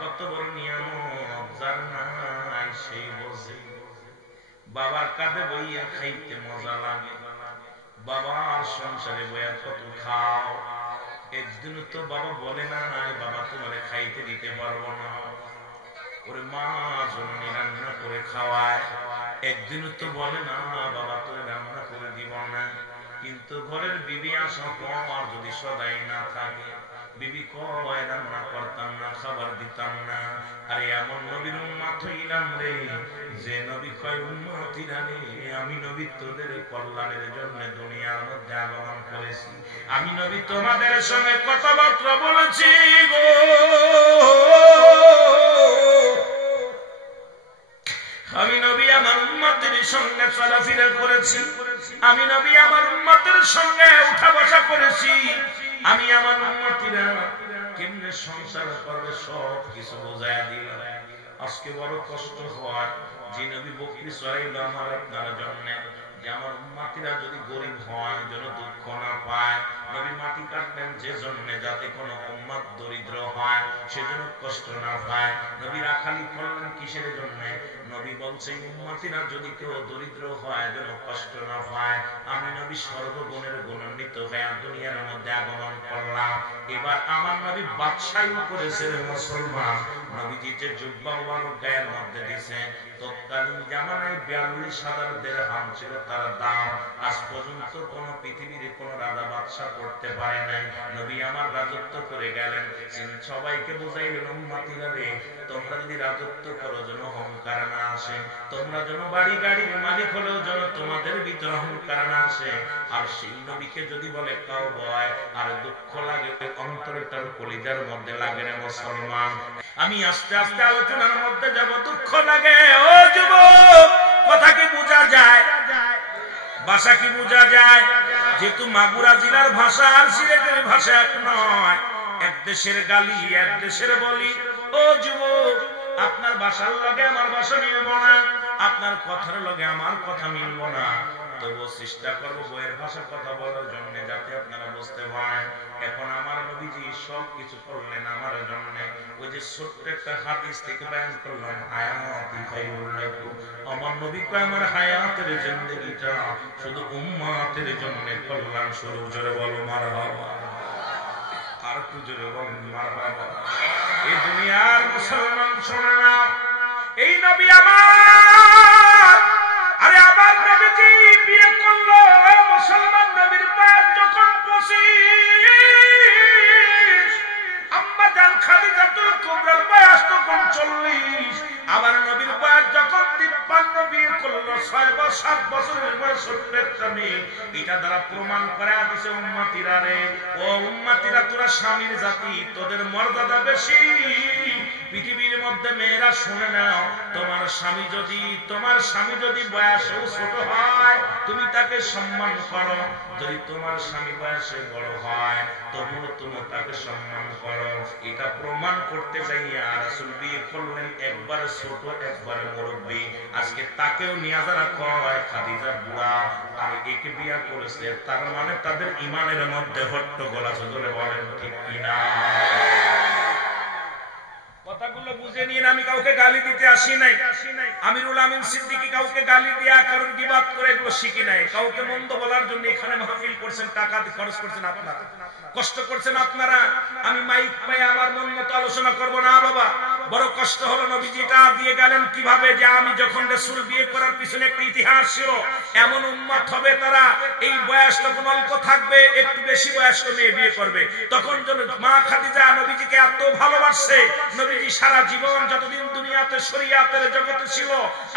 কত বড় নিয়ামত যার নাই সেই বোঝে। বাবার কাঁধে বইয়া খাইতে মজা লাগে, বাবার সংসারে বইয়া কত খাও। একদিনও তো বাবা বলে না বাবা তোমার খাইতে দিতে পারবো না। ওরে মা জননী রান্না করে খাওয়ায়, একদিনও তো বলে না বাবা তোরে রান্না করে দিব না। কিন্তু ঘরের বিবি আসার পর যদি সদাই না থাকে, বিবি কয় রান্না করতাম না, খাবার দিতাম না। আরে এমন নবীর উম্মত হইলাম রে, যে নবী কয় উম্মতিরা রে, আমি নবী তোদের কল্যাণের জন্য দুনিয়ার মধ্যে আগমন করেছি। আমি নবী তোমাদের সঙ্গে কথাবার্তা বলেছি গো, আমি নবী আমার উম্মতের সঙ্গে চলাফেরা করেছি, আমি নবী আমার উম্মতের সঙ্গে উঠা বসা করেছি। আমি আমার উম্মতিরা কেমনে সংসার করবে সব কিছু বোঝায় দিলাম। আজকে বড় কষ্ট হয় যে নবী বকরি চড়াইল আমার আপনার জন্য, যে আমার উম্মতিরা যদি গরিব হয় যেন দুঃখ না পায়। নবী মাটি কাটলেন যে জন্য, যাতে কোনো উম্মত দরিদ্র হয় সেজন্য কষ্ট না পায়। নবী রাখালি করলেন কিসের জন্য? নবী বলছে উম্মতিরা যদি কেউ দরিদ্র হয় যেন কষ্ট না পায়। আমি নবী সর্বগুণের গুণান্বিত হয়ে দুনিয়ার মধ্যে আগমন করলাম। এবার আমার নবী বাদশাহী করেছে মুসলমান। নবীজি যে জুব্বা মুবারক গায়ের মধ্যে দিয়েছে, তৎকালীন জামানায় 42,000 দিরহাম ছিল তার দাম। আজ পর্যন্ত কোন পৃথিবীর কোন রাজা বাদশাহ করতে পারে নাই। নবী আমার রাজত্ব করে গেলেন, সবাইকে বুঝাইলেন উম্মতিরা রে, তোমরা যদি রাজত্ব করো যেন অহংকার না আসে, তোমরা যেন বাড়ি গাড়ির মালিক হলেও যেন তোমাদের ভিতরে অহংকার না আসে। আর সেই নবীকে যদি বলে কাউ ভয় আর দুঃখ লাগে, অন্তরটার কলিজার মধ্যে লাগে না মুসলমান। আমি আস্তে আস্তে আলোচনার মধ্যে যাব। দুঃখ লাগে ও যুবক, কথা কি বোঝা যায়? ভাষা কি বোঝা যায়? যেহেতু মাগুরা জেলার ভাষা আর সিলেটের ভাষা এক নয়, এক দেশের গালি এক দেশের বলি। ও যুবক, আপনার ভাষার লগে আমার ভাষা মিলব না, আপনার কথার লগে আমার কথা মিলব না। তবু চেষ্টা করবো বইয়ের ভাষা কথা বলার জন্য, যাতে আপনারা বুঝতে পারেন। এখন আমার নবীজি সব কিছু করলেন আমার জন্য। ওই যে ছোট্ট একটা হাদিস থেকে বয়ান করলাম, হায়াতি খায়রুল লাকুম। আমার নবী কয় আমার হায়াতের জিন্দেগিটা শুধু উম্মতের জন্য কল্যাণ স্বরূপ। জোরে বলো মারহাবা। আর একটু জোরে বলেন মারহাবা। এই দুনিয়ার মুসলমান শোনে না, এই নবী আমার, আরে আমার নবীজি বিয়ে করলো মুসলমান। নবীর বয়স যখন 25, আম্মা জান খাদিজাতুল কুবরার বয়স তখন 40। আমার নবীর বয়স যখন 53, বিয়ে করলো 6 বা 7 বছরের বয়স ছোট্ট একটা মেয়ে। এটা দ্বারা প্রমাণ করে দিছে উম্মতিরা রে, ও উম্মতিরা তোরা স্বামীর জাতি, তোদের মর্যাদা বেশি। পৃথিবীর মধ্যে মেয়েরা শুনে নাও, তোমার স্বামী যদি বয়সেও ছোট হয় তুমি তাকে সম্মান করো, যদি তোমার স্বামী বয়সে বড় হয় তবুও তুমি তাকে সম্মান করো। এটা প্রমাণ করতে যাইয়া রাসূল বিয়ে করলেন একবার ছোট একবার মুরব্বী। আজকে তাকেও নিয়ে যারা কয় খাদিজা বুড়া আর একে বিয়া করেছে, তার মানে তাদের ইমানের মধ্যে হট্টগোল আছে। ধরে বলেন ঠিক কিনা? কথাগুলো বুঝে নিন। আমি কাউকে গালি দিতে আসি নাই, আমিরুল আমিন সিদ্দিকী কাউকে গালি দিয়া কারণ গীবাত করে এগুলো শিখি নাই। কাউকে মন্দ বলার জন্য এখানে মাহফিল করছেন, টাকা দিয়ে খরচ করছেন আপনারা, কষ্ট করছেন আপনারা। আমি মাইক পাই আমার মন মতো আলোচনা করব না বাবা। বড় কষ্ট হলো নবীজি এটা দিয়ে গেলেন কিভাবে, যে আমি যখন রাসূল বিয়ে করার পিছনে একটা ইতিহাস ছিল। এমন উম্মত হবে তারা এই বয়স তখন অল্প থাকবে, একটু বেশি বয়স্ক মেয়ে বিয়ে করবে। তখন মা খাদিজা নবীজিকে এত ভালোবাসছে, নবীজি সারা জীবন যতদিন দুনিয়াতে শরিয়াতের জগতে ছিল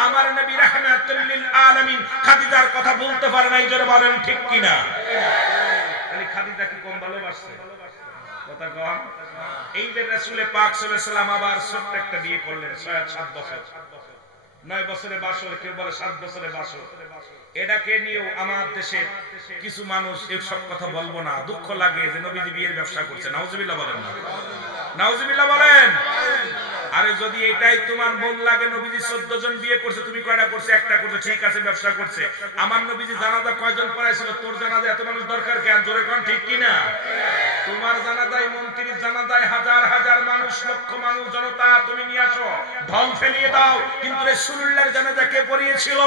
আমার নবী রাহমাতুল লিল আলামিন খাদিজার কথা বলতে পারে নাই। জোরে বলেন ঠিক কিনা? তাহলে খাদিজা কি কম ভালোবাসছে? কথা কম। এই যে রাসূল পাক সাল্লাল্লাহু আলাইহি সাল্লাম আবার ছোট্ট একটা বিয়ে করলেন 6-7 বছর, 9 বছরে বাসর, কেউ বলে 7 বছরে বাসর। এটাকে নিয়েও আমার দেশের কিছু মানুষ এইসব কথা বলবো না, দুঃখ লাগে যে নবীজি বিয়ের ব্যবসা করছে। নাউজুবিল্লাহ বলেন না? নাউজুবিল্লাহ বলেন। আরে যদি এটাই তোমার মন লাগে নবীজি 14 জন বিয়ে করছে, তুমি কয়টা করছে? একটা করছে, ঠিক আছে ব্যবসা করছে। আমার নবীজি জানাজা কয়জন পড়াইছিল? তোর জানাজা এত মানুষ দরকার কেন? জোরে কোন ঠিক কিনা? তোমার জানাজায়, মন্ত্রীর জানাজায় হাজার হাজার মানুষ, লক্ষ মানুষ, জনতা, তুমি নিয়ে আসো, ঢল ফেলিয়ে দাও। কিন্তু রাসূলুল্লাহর জানাজা কে পড়িয়েছিল?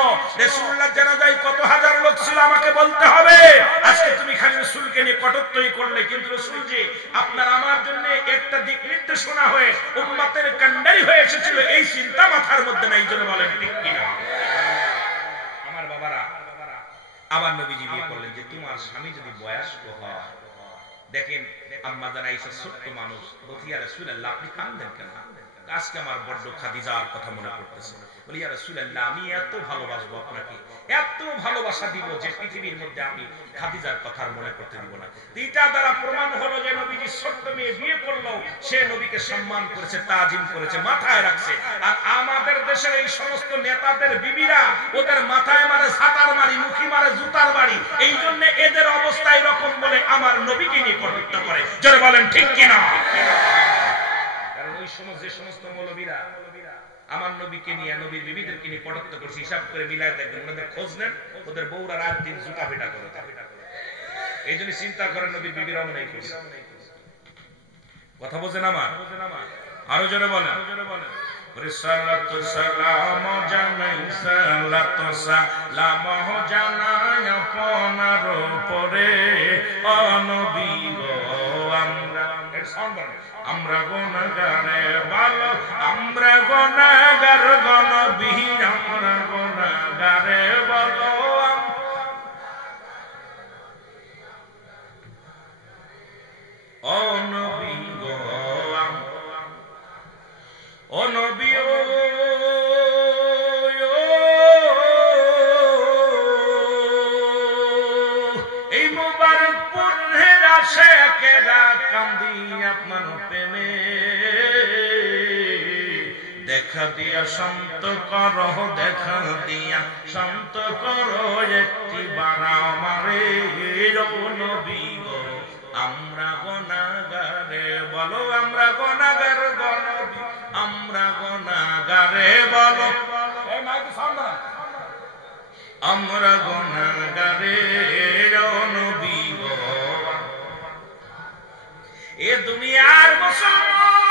রাসূলুল্লাহর জানাজায় কত হাজার লোক ছিল আমাকে বলতে হবে। আজকে তুমি খালি রাসূলকে নিয়ে কটুক্তি করলে, কিন্তু রাসূল যে আপনার আমার জন্য একটা দিক নির্দেশনা হয়ে উম্মতের কান্ডারি হয়ে এসেছিল, এই চিন্তা মাথার মধ্যে নাই। জন্য বলেন ঠিক কিনা? আমার বাবারা, আবার নবীজি বিয়ে করলেন যে তোমার স্বামী যদি বয়স্ক হয়, দেখেন আম্মা জান আয়েশা ছোট্ট মানুষ, বলি ইয়া রাসূলুল্লাহ আপনি কাঁদেন কেন? আজকে আমার বড় খাদিজার কথা মনে পড়তেছে। বলি ইয়া রাসূলুল্লাহ আমি এত ভালোবাসবো আপনাকে, এত ভালোবাসা দিব যে পৃথিবীর মধ্যে আমি খাদিজার কথা মনে করতে দিব না। এটা দ্বারা প্রমাণ হলো যে নবীজি ছোট্ট মেয়ে বিয়ে করলো, সে নবীকে সম্মান করেছে, তাজিম করেছে, মাথায় রাখছে। আর আমাদের দেশের এই সমস্ত নেতাদের বিবিরা ওদের মাথায় মারে ছাতার বাড়ি, মুখি মারে জুতার বাড়ি, এই জন্য এদের অবস্থা এরকম বলে আমার নবীকে নিয়ে কটূক্তি করে। জোরে বলেন ঠিক কিনা? ওই সময় যে সমস্ত মৌলবীরা আমার নবীকে নিয়ে, নবীর বিবিদেরকে নিয়ে কটূক্তি করছে, হিসাব করে মিলায় দেখবেন, ওদের খোঁজ নেন, ওদের বউরা রাত দিন জুতা পেটা করে। এই জন্য চিন্তা করেন নবীর বিবিরাও নেই করছে। কথা বোঝেন আমার? আরো জোরে বলেন। সালাতু সালাম জানাই, সালাতু সালাম জানাই আপনার উপরে, ও নবী গো আমরা গুনাহগারে ভালো, আমরা গুনাহগার গো নবী, আমরা গুনাহগারে ভালো। ও নবী গো, ও নবী, এই মুবারকপুরের আশিকেরা কান্দি আপনার প্রেমে, দেখা দিয়া শান্ত করো, দেখা দিয়া শান্ত করো একটি বার আমারে, ও নবী গো আমরা গুনাহগারে বলো, আমরা গুনাহগার গো নবী, আমরা গুনাহগারে বলো, আমরা গুনাহগারে ও নবী গো। এ দুনিয়ার মুসলমান,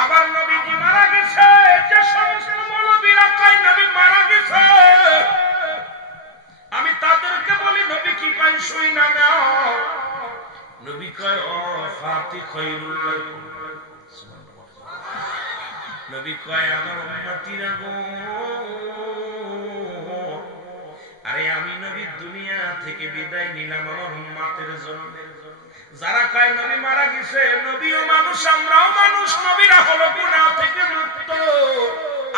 আবার নবীজি মারা গেছে, যে সমস্ত মৌলবীরা কয় নবী মারা গেছে, আমি তাদেরকে বলি নবী কি কয় শুই না নাও। নবী কয় ও ফাতি খায়রুল লাকুম, নবী কয় আমার উম্মতিরা গো, আরে আমি নবী দুনিয়া থেকে বিদায় নিলাম আমার উম্মতের জন্য। যারা কয় নবী মারা গেছে, নবীও মানুষ, আমরাও মানুষ, নবীরা হলো গুনাহ থেকে মুক্ত,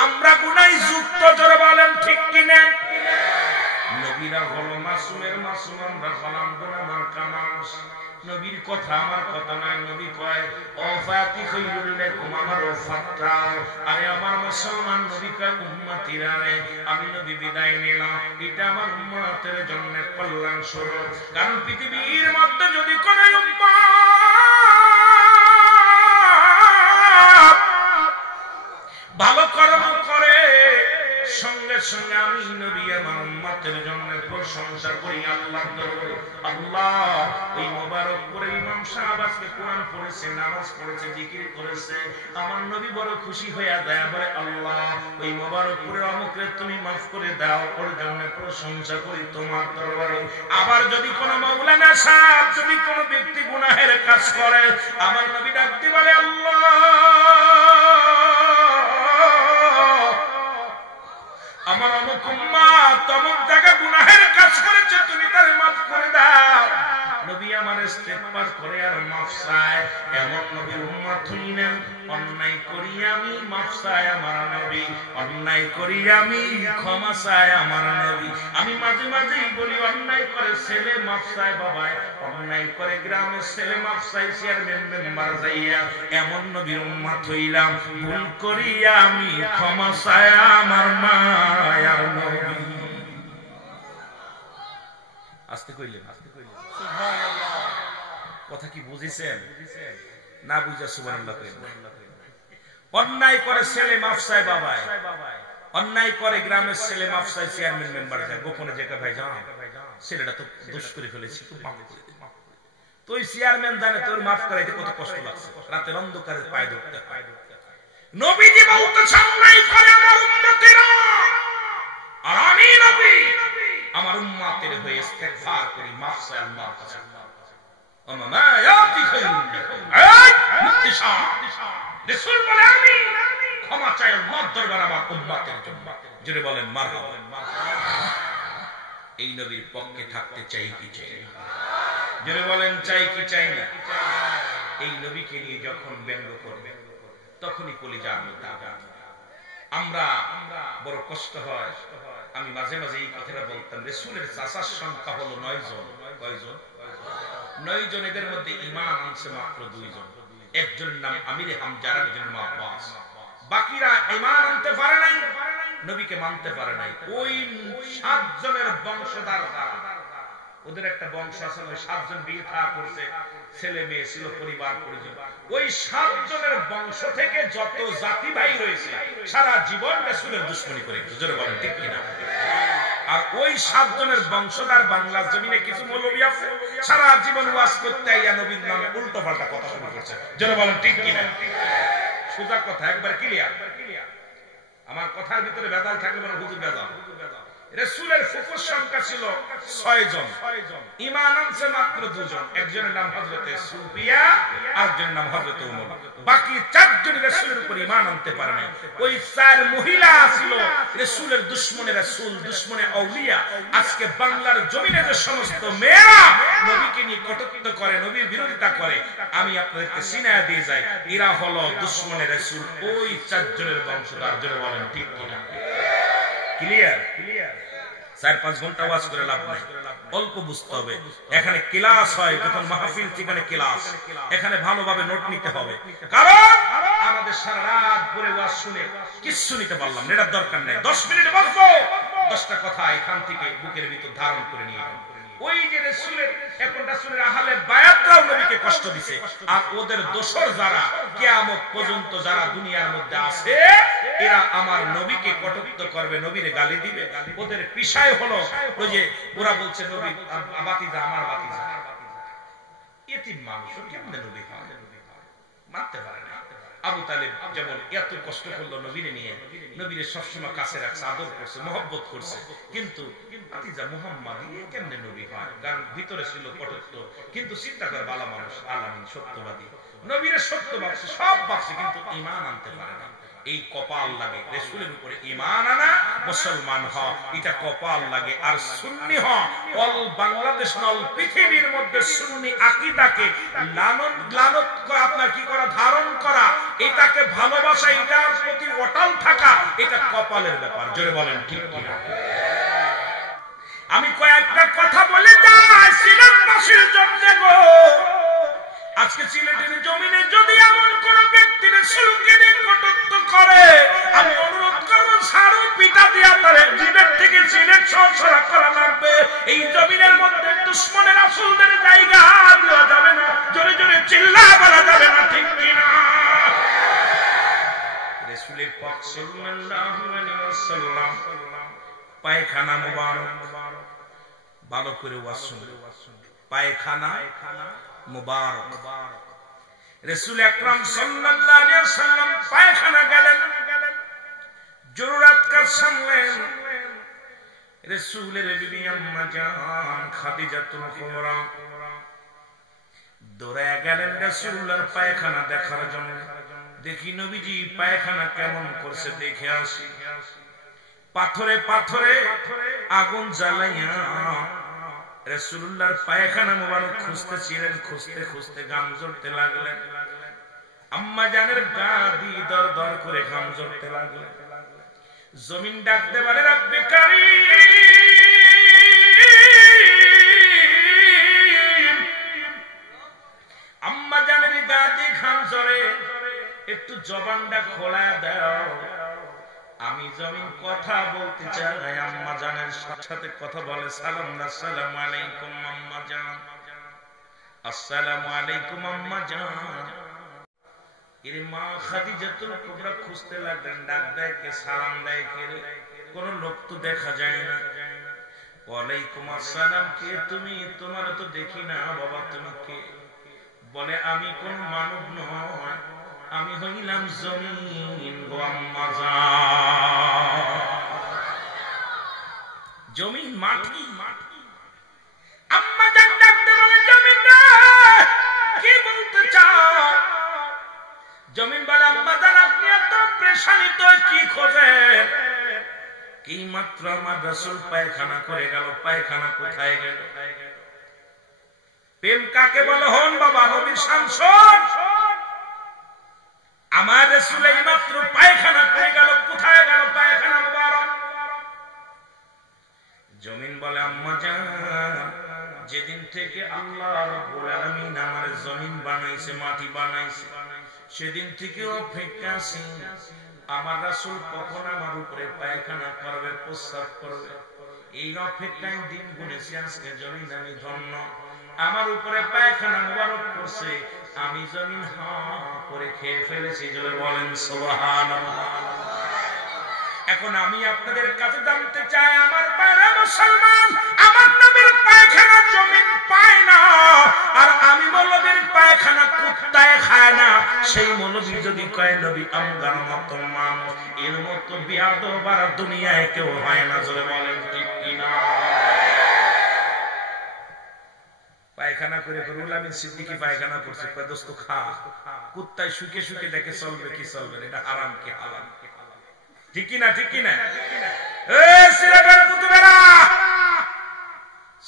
আমরা গুনায় যুক্ত। জোরে বলেন ঠিক কিনা? নবীরা হলো মাসুমের মাসুম, আমরা হলাম গুনাহগার কামাস। নবীর কথা আমার কথা নয়। নবী কয় ও ফাতি খায়রুল লাকুম, আমার ওফাতটা, আরে আমার মুসলমান নবী কয় উম্মতিরা রে আমি নবী বিদায় নিলাম, এটা আমার উম্মতের জন্য কল্যাণ স্বরূপ। কারণ পৃথিবীর মধ্যে যদি কোন উম্মত ভালো কর্ম করে, সঙ্গে সঙ্গে আমি নবী আমার উম্মতের জন্য প্রশংসা করি আল্লাহর দরবারে। আল্লাহ ওই মোবারকপুরে ইমাম সাহেব আজকে কোরআন পড়েছে, নামাজ পড়েছে, জিকির করেছে, আমার নবী বড় খুশি হইয়া দয়া করে আল্লাহ ওই মোবারকপুরের অমুকরে তুমি মাফ করে দাও, ওর জন্য প্রশংসা করি তোমার দরবারে। আবার যদি কোনো মাওলানা সাহেব, যদি কোনো ব্যক্তি গুনাহের কাজ করে, আমার নবী ডাকতে বলে আল্লাহ আমার অমুক উম্মত অমুক জায়গা গুনাহের কাজ করেছে, তুমি তার মাফ করে দাও। নবী আমার ইস্তেগফার করে আর মাফ চায়, এমন নবীর উম্মত হইলেন। অন্যায় করি আমি মাফ চায় আমার নবী, অন্যায় করি আমি ক্ষমা চায় আমার নবী। আমি মাঝে মাঝেই বলি অন্যায় করে ছেলে মাফ চায় বাবায়, অন্যায় করে গ্রামের ছেলে মাফ চাই চেয়ারম্যান মেম্বার যাইয়া, এমন নবীর উম্মত হইলাম। ভুল করি আমি ক্ষমা চায় আমার মায়ার নবী। আস্তে কইলেন, আস্তে কইলেন, কথা কি বুঝেছেন? না বুঝা সুবহানাল্লাহ কইলেন। অন্যায় করে ছেলে মাফ চায় বাবায়, অন্যায় করে গ্রামের ছেলে মাফ চাই, চেয়ারম্যান মেম্বার যায় গোপনে জায়গা, ভাই যান ছেলেটা তো দোষ করে ফেলেছি, একটু মাফ করে দিন। তো ওই চেয়ারম্যান জানে তোর মাফ করাইতে কত কষ্ট লাগছে, রাতের অন্ধকারে পায়ে ধরতে হয়। নবীজি বলতেছেন অন্যায় করে আমার উম্মতেরা, আর আমি নবী আমার উম্মতের হয়ে ইস্তেগফার করি, মাফ চাই আল্লাহর কাছে। ওমা ইয়াতি খায়রুন এই মুক্তিশা রাসূল বলে আমি ক্ষমা চাই আল্লাহর দরবারে আমার উম্মতের জন্য। জোরে বলেন মারহাবা। এই নবীর পক্ষে থাকতে চাই কি চাই না? জোরে বলেন চাই কি চাই না? এই নবীকে নিয়ে যখন ব্যঙ্গ করবে তখনই কলিজার মধ্যে আঘাত। আমরা বড় কষ্ট হয়। আমি মাঝে মাঝে এই কথাটা বলতাম, রাসূলের চাচার সংখ্যা হলো 9 জন। কয়জন? 9 জন। এদের মধ্যে ঈমান আনছে মাত্র 2 জন। একজনের নাম আমিরে হামজা, একজনের নাম আব্বাস। বাকিরা ঈমান আনতে পারে নাই, নবীকে মানতে পারে নাই। ওই 7 জনের বংশধর যারা, ওদের একটা বংশ আছে, ওই 7 জন বিয়ে থা করছে, ছেলে মেয়ে ছিল, পরিবার পরিজন। ওই 7 জনের বংশ থেকে যত জাতি ভাই রয়েছে সারা জীবন রাসূলের দুশমনি করে গেছে। জোরে বলেন ঠিক কিনা? আর ওই 7 জনের বংশধর বাংলার জমিনে কিছু মৌলবী আছে, সারা জীবন ওয়াজ করতে আইয়া নবীর নামে উল্টো পাল্টা কথা শুরু করছে। জোরে বলেন ঠিক কিনা? সোজা কথা, একবার ক্লিয়ার। আমার কথার ভিতরে ভেজাল থাকলে বলে হুজুর ভেজাল। রাসূলের ফুফুর সংখ্যা ছিল 6 জন, ঈমান আনছে মাত্র 2 জন। একজনের নাম হযরতে সুফিয়া, আরেকজনের নাম হযরতে উমর। বাকি 4 জন রাসূলের উপর ঈমান আনতে পারে নাই। ওই 4 মহিলা ছিল রাসূলের দুশমনে রাসূল, দুশমনে আউলিয়া। আজকে বাংলার জমিনে যে সমস্ত মেয়েরা নবীকে নিয়ে কটূক্তি করে, নবীর বিরোধিতা করে, আমি আপনাদেরকে সিনায়া দিয়ে যাই, এরা হলো দুশমনে রাসূল, ওই 4 জনের বংশধর। জোরে বলেন ঠিক কিনা? ক্লিয়ার? 4-5 ঘন্টা ওয়াজ করে লাভ নাই, অল্প বুঝতে হবে। এখানে ক্লাস হয়, যখন মাহফিল ঠিকানে ক্লাস, এখানে ভালোভাবে নোট নিতে হবে। কারণ আমাদের সারা রাত ভরে ওয়াজ শুনে কিচ্ছু নিতে পারলাম না, এটার দরকার নেই। 10 মিনিট বলবো, 10টা কথা এখান থেকে বুকের ভিতর ধারণ করে নিয়ে। ওই যে রাসূলের, এখন রাসূলের আহলে বায়াতরাও নবীকে কষ্ট দিছে, আর ওদের দোসর যারা কিয়ামত পর্যন্ত যারা দুনিয়ার মধ্যে আছে, এরা আমার নবীকে কটূক্তি করবে, নবীরে গালি দিবে। ওদের পেশায় হলো ওই যে ওরা বলছে নবী বাতিজা, আমার বাতিজা। এতিম মানুষ কেমনে নবী হয়? মানতে পারে না। আবু তালেব যেমন এত কষ্ট করলো নবীরে নিয়ে, নবীরে সবসময় কাছে রাখছে, আদর করছে, মহব্বত করছে, কিন্তু ভাতিজা মুহাম্মদ কেমনে নবী হয়? কারণ ভিতরে ছিল কটূক্ত। কিন্তু চিন্তা করে বালা মানুষ, আলামিন সত্যবাদী, নবীরে সত্য ভাবছে, সব ভাবছে, কিন্তু ঈমান আনতে পারে না। এই কপাল লাগে। রাসূলের উপরে ঈমান আনা, মুসলমান হওয়া, এটা কপাল লাগে। আর সুন্নি হওয়া, অল বাংলাদেশ নল পৃথিবীর মধ্যে সুন্নি আকীদাকে লানত করা, আপনার কি করা, ধারণ করা, এটাকে ভালোবাসা, এটার প্রতি অটল থাকা, এটা কপালের ব্যাপার। জোরে বলেন ঠিক কিনা? আমি কয়েকটা কথা বলে যাই সিলেটবাসীর জন্য গো। আজকে সিলেটের জমিনে যদি এমন কোন ব্যক্তি রাসূলকে নিয়ে কটূক্তি করে, আমি অনুরোধ করব সারু পিটা দিয়া তারে সিলেট থেকে সিলেট সরা করা লাগবে। এই জমিনের মধ্যে দুশমনে রাসূলদের জায়গা দেওয়া যাবে না। জোরে জোরে চিল্লা বলা যাবে না, ঠিক কিনা? রাসূলের পাক সাল্লাল্লাহু আলাইহি ওয়াসাল্লাম পায়খানা মুবারক, ভালো করে ওয়াজ শুনুন, পায়খানা মুবারক। রাসূল আকরাম সাল্লাল্লাহু আলাইহি ওয়াসাল্লাম পায়খানা গেলেন, জরুরত কা সামলেন। রাসূলের বিবি আম্মা জান খাদিজাতুল কুবরা দৌড়ে গেলেন রাসূলের পায়খানা দেখার জন্য। দেখি নবীজি পায়খানা কেমন করছে, দেখে আসি। পাথরে পাথরে আগুন জ্বালাইয়া রাসূলুল্লাহর পায়খানা মুবারক খুঁজতেছিলেন। খুঁজতে খুঁজতে ঘাম ঝরতে লাগলেন। আম্মা জানের গা দিয়ে দর দর করে ঘাম ঝরতে লাগলেন। জমিন ডাকতে পারে রব্বে কারীম। আম্মা জানের গা দিয়ে ঘাম ঝরে, একটু জবানটা খোলা দাও, আমি জমিন কথা বলতে চাই। আম্মা জানের সাথে কথা বলে, সালাম আসসালামু আলাইকুম আম্মা জান, আসসালামু আলাইকুম আম্মা জান। এর মা খাদিজাতুল কুবরা খুঁজতে লাগলেন, ডাক দেয় কে, সালাম দেয় কে রে, কোন লোক তো দেখা যায় না। ওয়ালাইকুম আসসালাম, কে তুমি? তোমার তো দেখি না বাবা, তুমি কে? বলে আমি কোন মানব নয়, আমি হইলাম জমিন গো আম্মা জান। জমিন মাটি, আম্মা জান ডাকতে বলে জমিন না, কি বলতে চাও? জমিন বলে আম্মা জান আপনি এত পেরেশানিত কি খোঁজেন? কি মাত্র আমার রাসূল পায়খানা করে গেল, পায়খানা কোথায় গেল? প্রেম কাকে বলে? হন বাবা, নবীর শামসুন, আমার রাসূল এই মাত্র পায়খানা করে গেল, কোথায় গেল পায়খানা মুবারক? জমিন বলে আম্মা জান যেদিন থেকে আল্লাহ রাব্বুল আলামিন আমার জমিন বানাইছে, মাটি বানাইছে, সেদিন থেকে অপেক্ষা আছি আমার রাসূল কখন আমার উপরে পায়খানা করবে, প্রস্রাব করবে। এই অপেক্ষায় দিন গুনেছি, আজকে জমিন আমি ধন্য, আমার উপরে পায়খানা মুবারক করছে, আমি জমিন হা করে খেয়ে ফেলেছি। জোরে বলেন সুবহানাল্লাহ। এখন আমি আপনাদের কাছে জানতে চাই, আমার পায়রা মুসলমান, আমার নবীর পায়খানা জমিন পায় না, আর আমি মৌলবীর পায়খানা কুত্তায় খায় না। সেই মৌলবী যদি কয় নবী আমগার মত মানুষ, এর মতো বিয়াদব আর দুনিয়ায় কেউ হয় না। জোরে বলেন ঠিক কিনা? পায়খানা করে রুহুল আমিন সিদ্দিকী পায়খানা করছে, কয় দোস্ত খা। কুত্তায় শুকে শুকে দেখে চলবে কি চলবে, এটা হারাম কি হালাল, ঠিক কিনা? ঠিক কিনা? এই সিলেটের কুতুবেরা,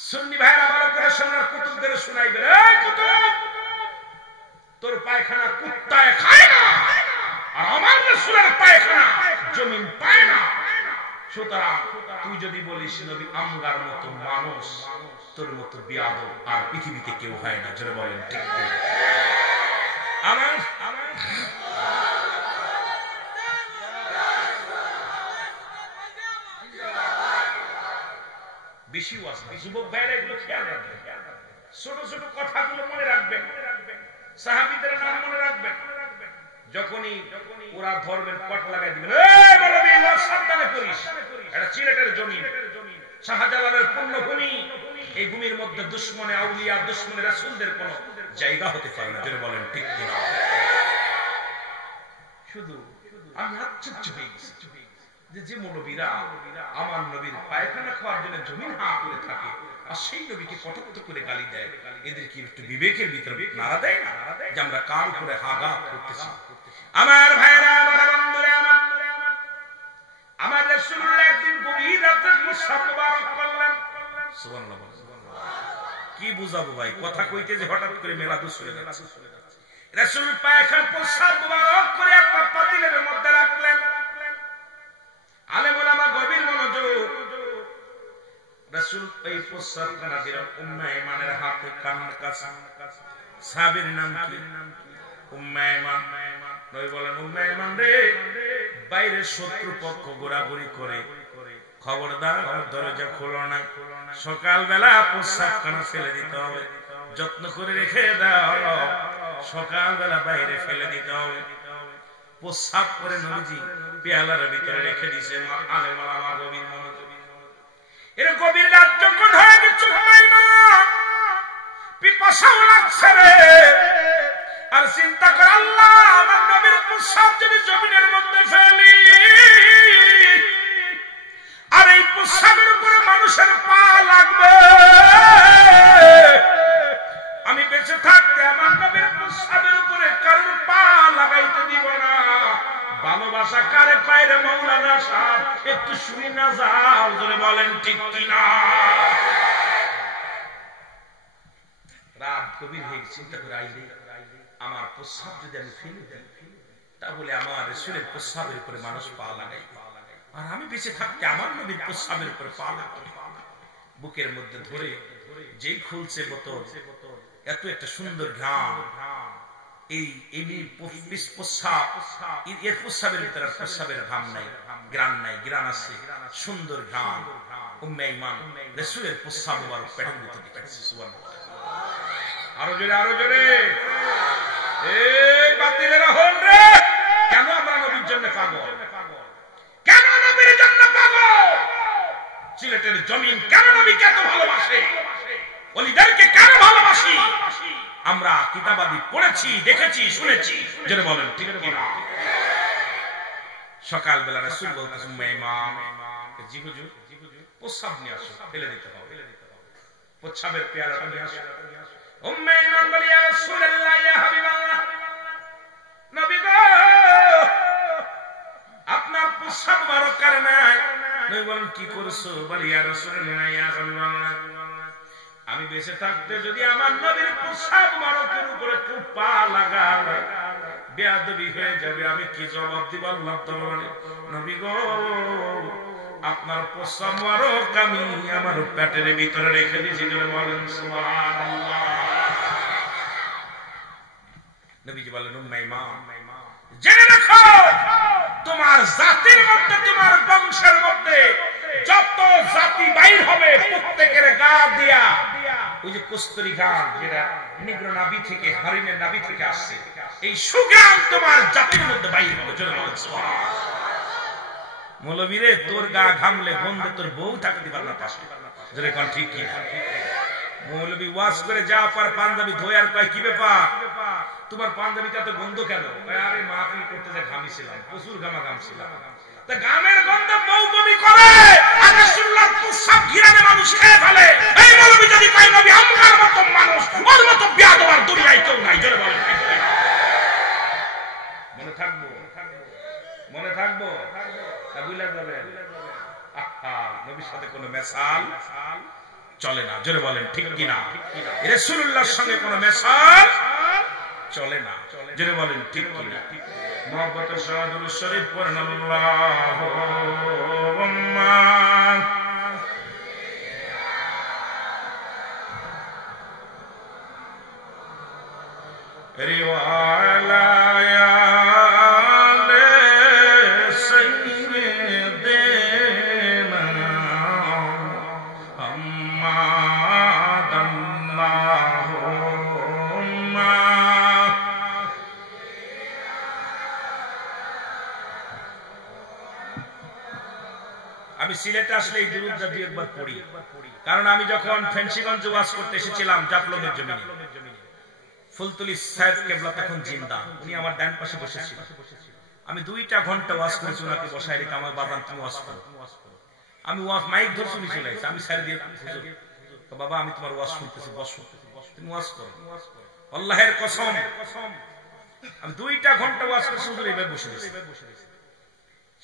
সুন্নি ভাইরা ভালো করে শোনার, কুতুবদের শোনাইবেন। এই কুতুব, তোর পায়খানা কুত্তায় খায় না, আর আমার রাসূলের পায়খানা জমিন পায় না। সুতরাং তুই যদি বলিস নবী আমগার মতো মানুষ, তোর মতো বিয়াদব আর পৃথিবীতে কেউ হয় না। জোরে বলেন ঠিক কিনা? আমার বেশি ওয়াজ, যুবক ভাইরা এগুলো খেয়াল রাখবেন, ছোট ছোট কথাগুলো মনে রাখবেন, সাহাবীদের নাম মনে রাখবেন। যখনই ওরা ধরবেন পট লাগাই দিবেন, এই বলবি ওয়াজ সাবধানে করিস, এটা সিলেটের জমি, শাহজালালের পুণ্যভূমি, এই ভূমির মধ্যে দুশমনে আউলিয়া, দুশমনে রাসূলদের কোনো জায়গা হতে পারে না। জোরে বলেন ঠিক কিনা? শুধু আমি আশ্চর্য হয়ে গেছি যে মৌলবীরা আমার নবীর পায়খানা খাওয়ার জন্য জমিন হা করে থাকে, আর সেই নবীকে কটাক্ষ করে গালি দেয়। এদের কি একটু বিবেকের ভিতরে নাড়া দেয় না যে আমরা কার উপরে হাগাত করতেছি? আমার ভাইরা, আমার বন্ধুরা, আমার রাসূলুল্লাহ একদিন গভীর রাতে প্রস্রাব মুবারক করলেন। সুবহানাল্লাহ। কি বুঝাবো ভাই, কথা কইতে যে হঠাৎ করে মেলা দোষ হয়ে যাচ্ছে। রাসূল পায়খানা প্রস্রাব মুবারক করে একটা পাতিলের মধ্যে রাখলেন। আলেম ওলামা গভীর মনোযোগ। রাসূল এই প্রস্রাবখানা দিলেন উম্মে আয়মানের হাতে, কানের কাছে। সাহাবীর নাম কি? উম্মে আয়মান। নবী বলেন, উম্মে আয়মান রে, বাইরে শত্রু পক্ষ ঘোরাঘুরি করে, খবরদার দরজা খোলো না, সকালবেলা প্রস্রাবখানা ফেলে দিতে হবে, যত্ন করে রেখে দাও, সকালবেলা বাইরে ফেলে দিতে হবে। প্রস্রাব করে নবীজি পেয়ালার ভিতরে রেখে দিয়েছে। আলেম ওলামা গভীর মনোযোগ। এর গভীর রাত যখন হয়ে গেছে, পিপাসাও লাগছে রে, আর চিন্তা করে আল্লাহ আমার নবীর প্রস্রাব যদি জমিনের মধ্যে ফেলি, আর এই প্রস্রাবের উপরে মানুষের পা লাগবে, আমি বেঁচে থাকতে আমার নবীর প্রস্রাবের উপরে কারোর পা লাগাইতে দিব না। ভালোবাসা কারে পায় রে মাওলানা সাহেব, একটু শুনি না যাও। জোরে বলেন ঠিক কিনা? রাত গভীর হয়ে চিন্তা করে আইলে, আমার প্রস্রাব যদি আমি ফেলে দিই, তাহলে আমার রাসূলের প্রস্রাবের উপরে মানুষ পা লাগাই, আর আমি বেঁচে থাকতে আমার নবীর প্রস্রাবের উপরে পা লাগাই। বুকের মধ্যে ধরে যেই খুলছে বোতল, এত একটা সুন্দর ঘ্রাণ, প্রস্রাবের ভিতরে প্রস্রাবের ঘাম নাই, গ্রাম নাই, গ্রাম আছে, সুন্দর ঘ্রাণ। উম্মে আয়মান রাসূলের প্রস্রাব মুবারক পেটের ভিতরে দিয়েছে। সুবহানাল্লাহ। আরো জোরে, আরো জোরে। এই বাতিলেরা হন রে, কেন আমরা নবীর জন্য পাগল? কেন নবীর জন্য পাগল? সিলেটের জমিন কেন নবীকে এত ভালোবাসে? ওলিদেরকে কেন ভালোবাসি? আমরা কিতাবাদি পড়েছি, দেখেছি, শুনেছি, যেটা বলেন ঠিক কিনা? সকালবেলা রাসূল বলতেছেন ইমাম, জি হুজুর, প্রস্রাব নিয়ে আসো, ফেলে দিতে হবে, প্রস্রাবের পেয়ালাটা নিয়ে আসো। উম্মে ইমাম বলি, ইয়া রাসূলুল্লাহ, ইয়া হাবিবাল্লাহ, নবী গো, আপনার প্রস্রাব বারকার নাই। নবী বলেন, কি করছো? বলি, ইয়া রাসূলুল্লাহ, ইয়া হাবিবাল্লাহ, আমি বেঁচে থাকতে যদি আমার নবীর প্রস্রাব বারকের উপরে খুব পা লাগাও, বেয়াদবি হয়ে যাবে, আমি কি জবাব দিব? আল্লাহ তাআলা, নবী গো, আপনার প্রস্রাব বারক আমি আমার পেটের ভিতরে রেখে দিয়েছি। বলেন সুবহানাল্লাহ। নবীজি বলেন, উম্মে ইমাম, জেনে রাখো, তোমার জাতির মধ্যে, তোমার বংশের মধ্যে যত জাতি বাইর হবে, প্রত্যেকের গা দিয়া ওই যে কস্তুরী গান, যেটা নিগ্র নাভি থেকে, হরিণের নাভি থেকে আসছে, এই সুগান তোমার জাতির মধ্যে বাইর হবে। মৌলবীরে, তোর গা ঘামলে গন্ধে তোর বউ থাকতে পারবে না পাশে, যেটা কোন ঠিক কি? মৌলবী ওয়াজ করে যা পার পাঞ্জাবি ধোয় আর কয়, কি ব্যাপার তোমার পাঞ্জাবিটা তো গন্ধ কেন? আরে মাহফিল করতে যে ঘামিছিলাম, প্রচুর ঘামছিলাম। তা গামের গন্ধ বউ বমি করে, আর রাসূলুল্লাহর প্রস্রাব ঘিরানে মানুষ খেয়ে ফেলে। এই মৌলবী যদি কয় নবী আমার মতো মানুষ, ওর মতো বেয়াদব আর দুনিয়ায় কেউ নাই, জোরে বলেন। মনে থাকবো, মনে থাকবো, ভুলে যাবেন। নবীর সাথে কোনো মেসাল চলে না, জোরে বলেন ঠিক কিনা? রাসূলুল্লাহর সঙ্গে কোনো মেসাল চলে না, জোরে বলেন ঠিক কিনা? মুহাব্বতের সাথে দুরূদ শরীফ পড়েন, আল্লাহুম্মা রিওয়ালা সিলেটে আসলে এই দুরূদটা দুই একবার পড়ি, কারণ আমি যখন ফেন্সিগঞ্জ ওয়াজ করতে এসেছিলাম জাফলংয়ের জমিনে, ফুলতুলি সাহেব কেবলা তখন জিন্দা, উনি আমার ডান পাশে বসেছিলেন। আমি 2টা ঘন্টা ওয়াজ করেছি, ওনাকে বসায় রেখে আমার বাবা তুমি ওয়াজ করো। আমি ওয়াজ মাইক ধরে শুনি চলে আসছি, আমি স্যার দিয়ে তো বাবা আমি তোমার ওয়াজ শুনতেছি, বসো তুমি ওয়াজ করো। আল্লাহের কসম আমি 2টা ঘন্টা ওয়াজ করেছি, হুজুর এইভাবে বসে রয়েছে।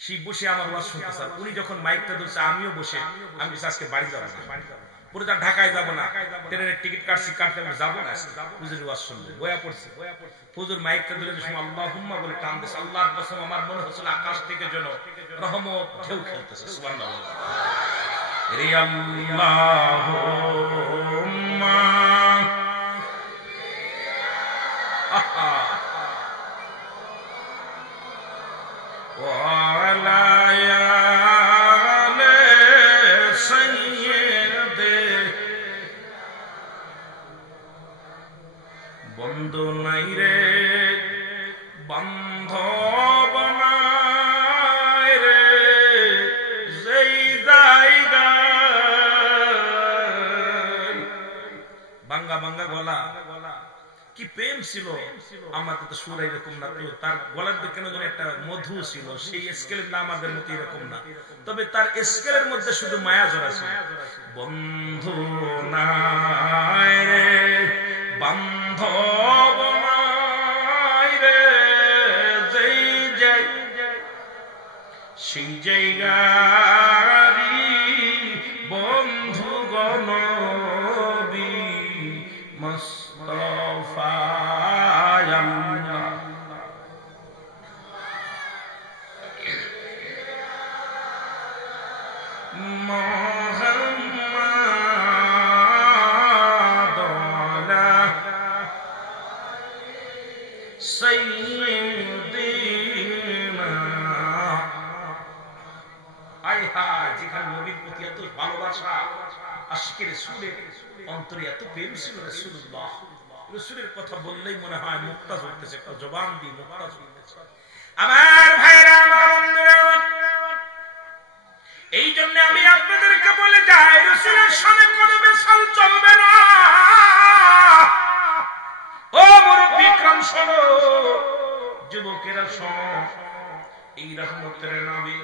সেই বসে আমার ওয়াজ শুনতেছে, উনি যখন মাইকটা ধরছে আমিও বসে, আমি আজকে বাড়ি যাবো না, পুরো ঢাকায় যাবো না, ট্রেনের টিকিট কাটছি, কাটতে যাবো না, হুজুর ওয়াজ শুনবো। বয়া পড়ছে, হুজুর মাইকটা ধরে আল্লাহুম্মা বলে টান দিয়েছে। আল্লাহর কসম আমার মনে হচ্ছিল আকাশ থেকে যেন রহমত ঢেউ খেলতেছে। সুবহানাল্লাহ। রে আল্লাহুম্মা বন্ধু নাই রে বান্ধব নাই রে, যেই জায়গা বাঙ্গা বাঙ্গা গলা, কি প্রেম ছিল আমার তো সুর এরকম না, তো তার গলার দিকে কেন যেন একটা মধু ছিল, সেই স্কেলের না আমাদের মতো এরকম না, তবে তার স্কেলের মধ্যে শুধু মায়া জড়া ছিল। বন্ধু নাই রে বান্ধব নাই রে, যেই যাই সেই জায়গারি বন্ধু গনবী মুস্তাফা অন্তরে এত প্রেম ছিল রাসূলুল্লাহ, রাসূলের কথা বললেই মনে হয় মুক্তা চলতেছে, একটা জবান দিয়ে মুক্তা চলতেছে। আমার ভাইরা, আমার বন্ধুরা, এই জন্য আমি আপনাদেরকে বলে যাই, রাসূলের সামনে কোনো বেসাল চলবে না। ও মুরব্বী کرام শোনো, যুবকেরা শোনো, এই রহমতের নবী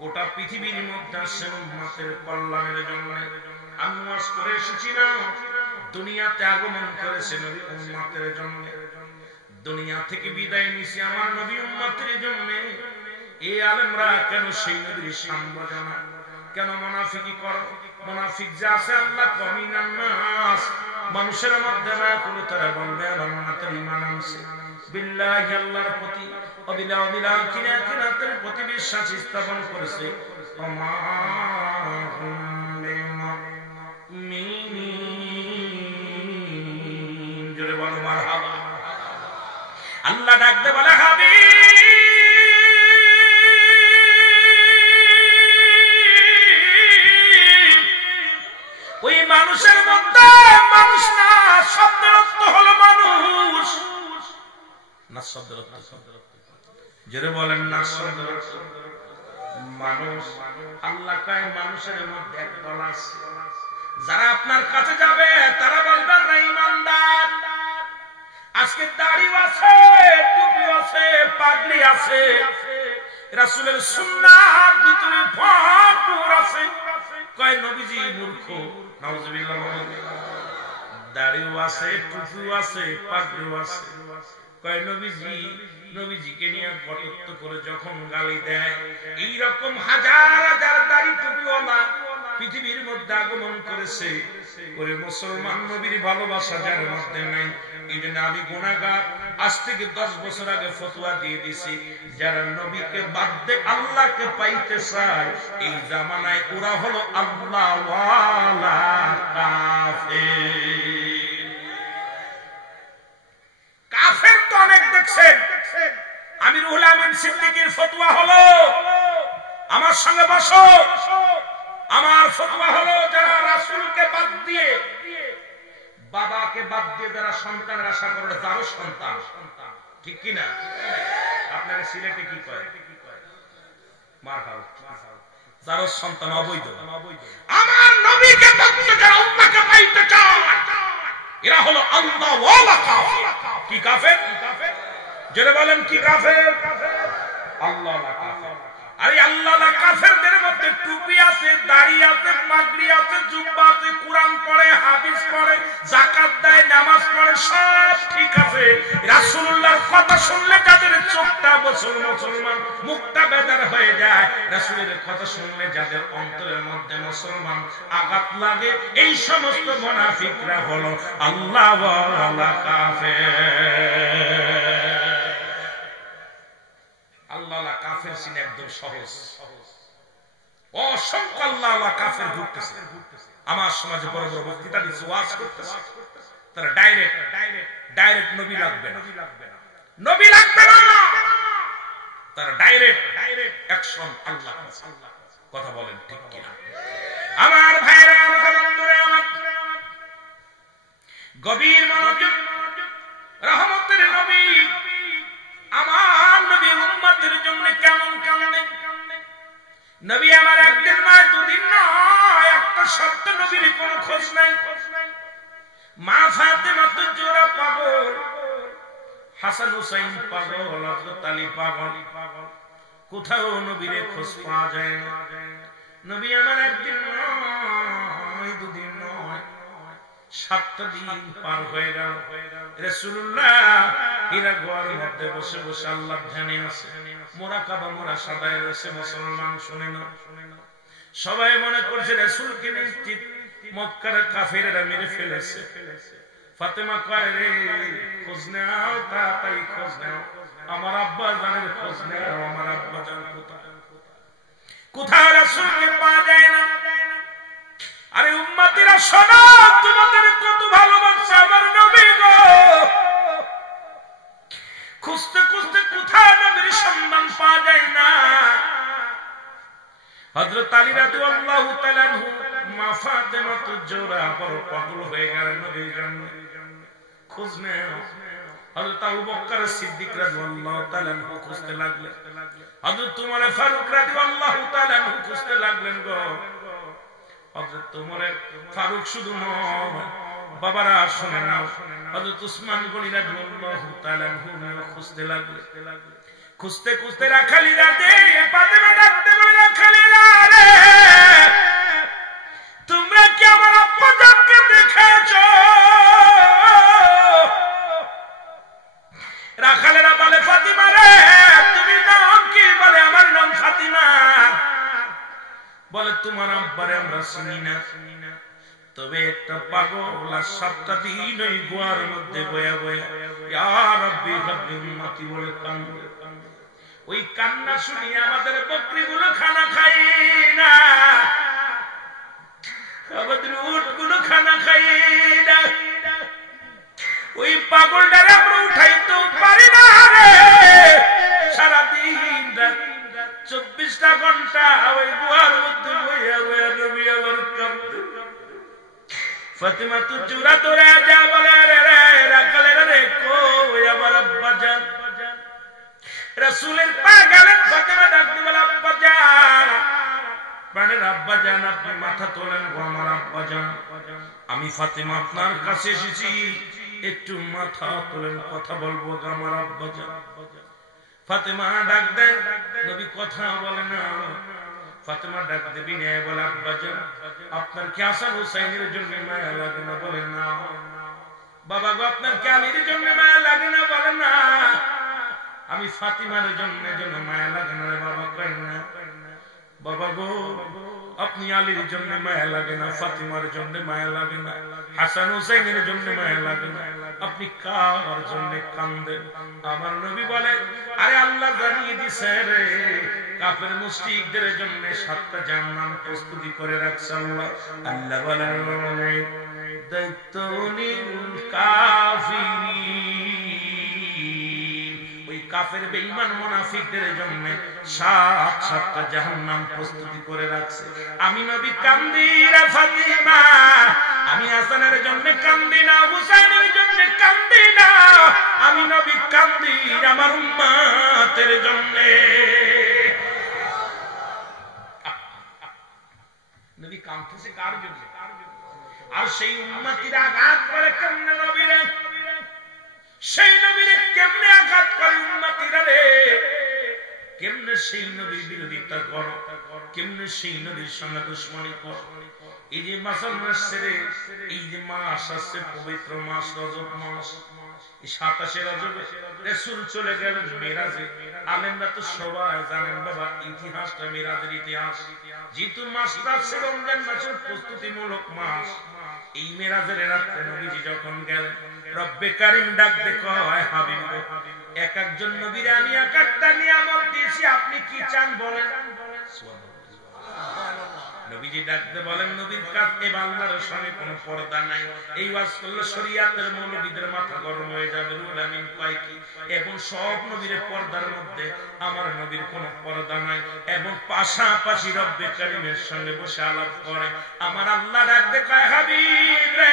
গোটা পৃথিবীর মধ্যে আসেন উম্মতের কল্যাণের জন্য। আমি ওয়াজ করে এসেছি না, দুনিয়াতে আগমন করেছেন নবী উম্মতের জন্য, দুনিয়া থেকে বিদায় নিছি আমার নবী উম্মতের জন্য। এই আলেমরা কেন সেই নবীর সামনে জানা, কেন মুনাফিকি করো? মুনাফিক যা আছে আল্লাহ কমিনান নাস, মানুষের মধ্যে না করে তারা বলবে আমাদের ঈমান আছে, বিল্লাহি আল্লাহর প্রতি, অবিলা কিনাতের প্রতি বিশ্বাস স্থাপন করেছে। জোরে বলো মারহাবা। আল্লাহ ডাকতে বলে হাবিব, ওই মানুষের মধ্যে মানুষ না, শব্দের অর্থ হলো মানুষ না, শব্দের অর্থ জোরে বলেন না, শব্দের অর্থ মানুষ। আল্লাহ কয় মানুষের মধ্যে একদল আছে, যারা আপনার কাছে যাবে তারা বলবেন না ঈমানদার। আজকে দাড়ি আছে, টুপি আছে, পাগড়ি আছে, রাসূলের সুন্নাহর ভিতরে ভরপুর আছে। কয় নবীজি মূর্খ, নাউজুবিল্লাহ। দাড়িও আছে, টুপিও আছে, পাগড়িও আছে। কয় নবীজিকে নিয়ে কটূক্ত করে যখন গালি দেয়, এইরকম হাজার হাজার দাড়ি টুপিওয়ালা পৃথিবীর মধ্যে আগমন করেছে, ওরে মুসলমান নবীর ভালোবাসা যার মধ্যে নাই। এই জন্য আমি গুনাহগার, আজ থেকে 10 বছর আগে ফতোয়া দিয়ে দিছি, যারা নবীকে বাদ দিয়ে আল্লাহকে পাইতে চায়, এই জামানায় ওরা হলো আল্লাহ ওয়ালা কাফের। কাফের তো অনেক দেখছেন। আমি রুহুল আমিন সিদ্দিকীর ফতোয়া হলো, আমার সঙ্গে বসো, আমার ফতোয়া হলো যারা রাসূলকে বাদ দিয়ে, বাবাকে বাদ দিয়ে যারা সন্তানের আশা করে, যারও সন্তান, ঠিক কি না? আপনাকে সিলেটে কি কয়? মারহাবা। যারও সন্তান অবৈধ। আমার নবীকে বাদ দিয়ে যারা আল্লাহকে পাইতে চায়, এরা হলো আল্লাহ ওয়ালা কাফের। কি কাফের? জোরে বলেন কি কাফের? আল্লাহ ওয়ালা কাফের। আরে আল্লাহ ওয়ালা কাফেরদের মধ্যে টুপি আছে, দাড়ি আছে, পাগড়ি আছে, জুব্বা আছে, কোরআন পড়ে, হাদিস পড়ে, যাকাত দেয়, নামাজ পড়ে, সব ঠিক আছে। রাসূলুল্লাহর কথা শুনলে যাদের চোখটা মুসলমান, মুখটা বেজার হয়ে যায়, রাসূলের কথা শুনলে যাদের অন্তরের মধ্যে মুসলমান আঘাত লাগে, এই সমস্ত মুনাফিকরা হলো আল্লাহ ওয়ালা কাফের। আল্লাহ কাফের চিনে একদম সহজ। অসংখ্য আল্লাহ কাফের ঘুরতেছে আমার সমাজে, বড় বড় বক্তৃতা দিচ্ছে, ওয়াজ করতেছে, তারা ডাইরেক্ট নবী লাগবে না, নবী লাগবে না, তারা ডাইরেক্ট অ্যাকশন আল্লাহ। কথা বলেন ঠিক কিনা? আমার ভাইরা, আমার বন্ধুরা, গভীর মনোযোগ। রহমতের নবী আমার নবী উম্মতের জন্য কেমন কান্দে। নবী আমার একদিন নয়, দুদিন নয়, একটা সত্য নবীর কোনো খোঁজ নাই। মা ফাতেমা তো জোড়া পাগল, হাসান হুসাইন পাগল, হযরত আলী পাগল, কোথাও নবীর খোঁজ পাওয়া যায় না। নবী আমার একদিন নয়, দুদিন নয়, 7টা দিন পার হয়ে গেল। রাসূলুল্লাহ হীরা গুহার মধ্যে বসে বসে আল্লাহর ধ্যানে আছে, মুরাকাবা মুরাশাদায় রয়েছে। মুসলমান শুনে না, সবাই মনে করছে রাসূলকে নিশ্চিত মক্কার কাফেররা মেরে ফেলেছে। ফাতেমা কয়, রে খোঁজ নাও, তাড়াতাড়ি খোঁজ নাও, আমার আব্বা জানের খোঁজ নাও, আমার আব্বা জান কোথায়? রাসূলকে পাওয়া যায় না। আরে উম্মতিরা শোনো, তোমাদের কত ভালোবাসা আমার নবী গো। খুঁজতে খুঁজতে কোথায় নবীর সন্ধান পাওয়া যায় না। হযরত আলী রাদিয়াল্লাহু তাআলা আনহু, মা ফাতেমা তো জোড়া বড় পাগল হয়ে গেলেন নবীর জন্য। খোঁজ নেও। হযরত আবু বকর সিদ্দিক রাদিয়াল্লাহু তাআলা আনহু খুঁজতে লাগলেন, হযরত উমর ফারুক রাদিয়াল্লাহু তাআলা আনহু খুঁজতে লাগলেন গো। হযরত উমর ফারুক শুধু নয় বাবারা শুনে নাও, হযরত উসমান গনি রাদিয়াল্লাহু তাআলা আনহু খুঁজতে লাগলেন। খুঁজতে খুঁজতে রাখালিরা দে ফাতেমা ডাকতে বলে, রাখালিরা রে তোমরা কি আমার আব্বা জানকে দেখেছো? রাখালেরা বলে, ফাতিমা রে তুমি নাম কি? বলে, আমার নাম ফাতিমা। বলে, তোমার আব্বারে আমরা চিনি না, তবে একটা পাগল আর 7টা দিন ওই গুহার মধ্যে বয়া বয়া ইয়া রাব্বি রাব্বি উম্মতি বলে কান্দে। ওই কান্না শুনিয়ে আমাদের বকরিগুলো খানা খাই না, আমাদের উটগুলো খানা খাই না। ওই পাগলটারে আমরা উঠাইতে পারি না রে। সারাদিন 24টা ঘন্টা ওই গুহার মধ্যে বইয়া বইয়া নবী আমার কাঁদতে। ফাতিমা তো চূড়া ধরে যা বলে, রে রে রাখালের রে কই আমার আব্বা জান? রাসূলের পা গেলেন। ফাতিমা ডাকতে বলে, আব্বা জান, মানে আব্বা জান আপনি মাথা তোলেন গো আমার আব্বা জান। আমি ফাতিমা আপনার কাছে এসেছি, একটু মাথা তোলেন, কথা বলবো গো আমার আব্বা জান। ফাতিমা ডাক দেন, নবী কথা বলে না। ফাতিমা ডাক দেবি না, বলে, আব্বা জান আপনার কি হাসান হুসাইনের জন্য মায়া লাগে না? বলে না। বাবা গো আপনার কি আলীর জন্য মায়া লাগে না? বলে না। আমি ফাতিমার জন্য মায়া লাগে না রে বাবা। কই না বাবা গো আপনি আলীর জন্য মায়া লাগে না, ফাতিমার জন্য মায়া লাগে না, হাসান হুসাইনের জন্য মায়া লাগে না, আপনি কার জন্য কাঁদেন? আমার নবী বলে, আরে আল্লাহ জানিয়ে দিছে রে কাফের মুশরিকদের জন্য 7টা জাহান্নাম প্রস্তুতি করে রাখছে আল্লাহ। আল্লাহ বলেন, দায়িত্বনীল কাফিরিন, ওই কাফের বেঈমান মুনাফিকদের জন্য 7টা জাহান্নাম প্রস্তুতি করে রাখছে। আমি নবী কান্দি রে ফাতিমা, আমি হাসানের জন্য কান্দি না, হুসাইনের জন্য কান্দি না, আমি নবী কান্দি আমার উম্মতের জন্য। নবী কাঁদতেছে কার জন্য? আর সেই উম্মতিরা আঘাত করে কেমনে নবীরে? সেই নবীরে কেমনে আঘাত করে উম্মতিরা রে? কেমনে সেই নবীর বিরোধিতা কর, কেমনে সেই নবীর সঙ্গে দুশমনী কর? এই যে মাসের মাস ছেড়ে এই যে মাস আসছে, পবিত্র মাস রজব মাস, এই 27 রজবে রাসূল চলে গেলেন মেরাজে। আলেমরা তো সবাই জানেন বাবা ইতিহাসটা, মেরাজের ইতিহাস। যেহেতু মাসটা ছিল রমজান মাসের প্রস্তুতিমূলক মাস, এই মেরাজের রাতে নবীজি যখন গেলেন, রব্বে কারীম ডাক দেখো, হয় হাবিব গো, এক একজন নবীরে আমি এক একটা নিয়ামত দিয়েছি, আপনি কি চান বলেন? নবীজি ডাকতে বলেন, নবীর কাছে আল্লাহর সঙ্গে কোনো পর্দা নাই। এই ওয়াজ করলে শরীয়তের মৌলবীদের মাথা গরম হয়ে যাবে। রুহুল আমিন কয় কি, এবং সব নবীর পর্দার মধ্যে আমার নবীর কোনো পর্দা নাই, এবং পাশাপাশি রব্বে কারীমের সঙ্গে বসে আলাপ করে। আমার আল্লাহ ডাকতে কয়, হাবিব রে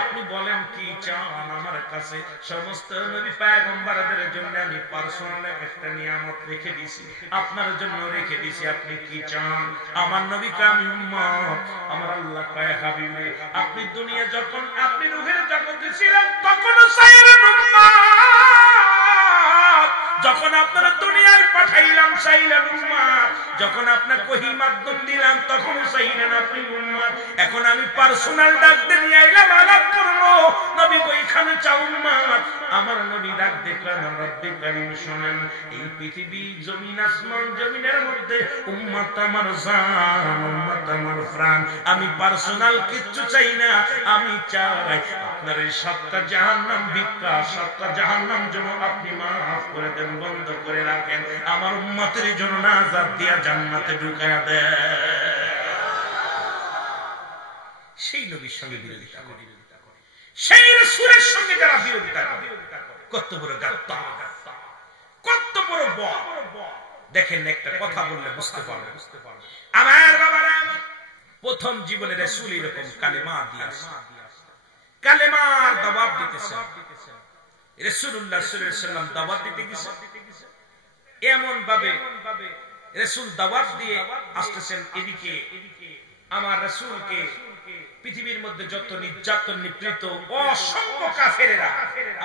আপনি বলেন কি চান আমার কাছে? সমস্ত নবী পয়গম্বরদের জন্য আমি পার্সোনাল একটা নিয়ামত রেখে দিয়েছি, আপনার জন্য রেখে দিয়েছি, আপনি কি চান? আমার নবী আমি উম্মত। আমার আল্লাহ কয়, হাবিবে আপনি দুনিয়া যখন আপনি রূহের জগতে ছিলেন তখন চাইলেন উম্মত, যখন আপনারা দুনিয়ায় পাঠাইলাম চাইলেন উম্মত, যখন আপনার ওহী মাধ্যম দিলাম তখন চাইলেন আপনি উম্মত। এখন আমি পার্সোনাল ডাকতে নিয়ে আইলাম, আলাপ করবো, নবী ওইখানে চাও উম্মত। আমার নবী ডাক দেখলাম, রব্বে কারীম শোনেন, এই পৃথিবী জমিন আসমান জমিনের মধ্যে উম্মত আমার জান, উম্মত আমার প্রাণ। আমি পার্সোনাল কিচ্ছু চাই না, আমি চাই আপনার এই 7টা জাহান্নাম ভিক্ষা, 7টা জাহান্নাম যেন আপনি মাফ করে দেন, বন্ধ করে রাখেন, আমার উম্মতের জন্য নাজাত দিয়া জান্নাতে ঢুকায়া দেন। সেই নবীর সঙ্গে বিরোধিতা করে, সেই রাসূলের সঙ্গে যারা বিরোধিতা করে, কত বড় গাদ্দার, কত বড় বদ। দেখেন একটা কথা বললে বুঝতে পারবেন। আমার বাবারা, প্রথম জীবনে রাসূল এরকম কালেমা দিয়েছে, কালেমার দাওয়াত দিতেছেন। রাসূলুল্লাহ সাল্লাল্লাহু আলাইহি ওয়াসাল্লাম দাওয়াত দিতে গেছেন, এমন ভাবে রাসূল দাওয়াত দিয়ে আসতেছেন। এদিকে আমার রাসূলকে পৃথিবীর মধ্যে যত নির্যাতন নিপীড়িত অসংখ্য কাফেরেরা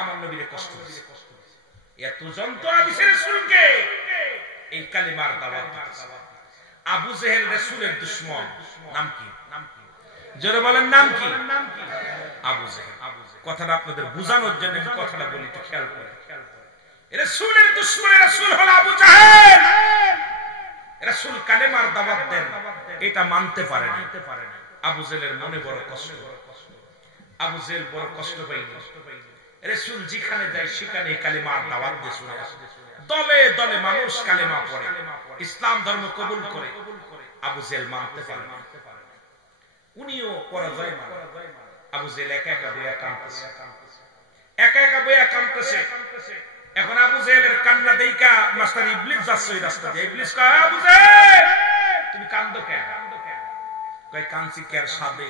আমার নবীরে কষ্ট দিয়েছে, এত যন্ত্রণা দিয়েছে রাসূলকে। এই কালেমার দাওয়াত দিতেছে। আবু জেহেল রাসূলের দুশমন, নাম কি? জোরে বলেন নাম কি? আবু জেহেল। কথাটা আপনাদের বোঝানোর জন্য আমি কথাটা বলি, একটু খেয়াল করে। রাসূলের দুশমন রাসূল হলো আবু জেহেল। রাসূল কালেমার দাওয়াত দেন, এটা মানতে পারে না। আবু জেহেলের মনে বড় কষ্ট। আবু জেহেল বড় কষ্ট পাইল। রাসূল যেখানে যায় সেখানে কালেমার দাওয়াত দিয়ে শুনে আসে। দলে দলে মানুষ কালেমা পড়ে, ইসলাম ধর্ম কবুল করে। আবু জেহেল মানতে পারে না, উনিও পরাজয় মানে। আবু জেহেল একা একা বইয়া কাঁদতেছে, একা একা বইয়া কাঁদতেছে। এখন আবু জেহেলের কান্না দেইকা মাস্টার ইবলিস যাচ্ছে ওই রাস্তা দিয়ে। ইবলিস কয়, আবু জেহেল তুমি কান্দো কেন? কয় কাঁদছি কেন সাদে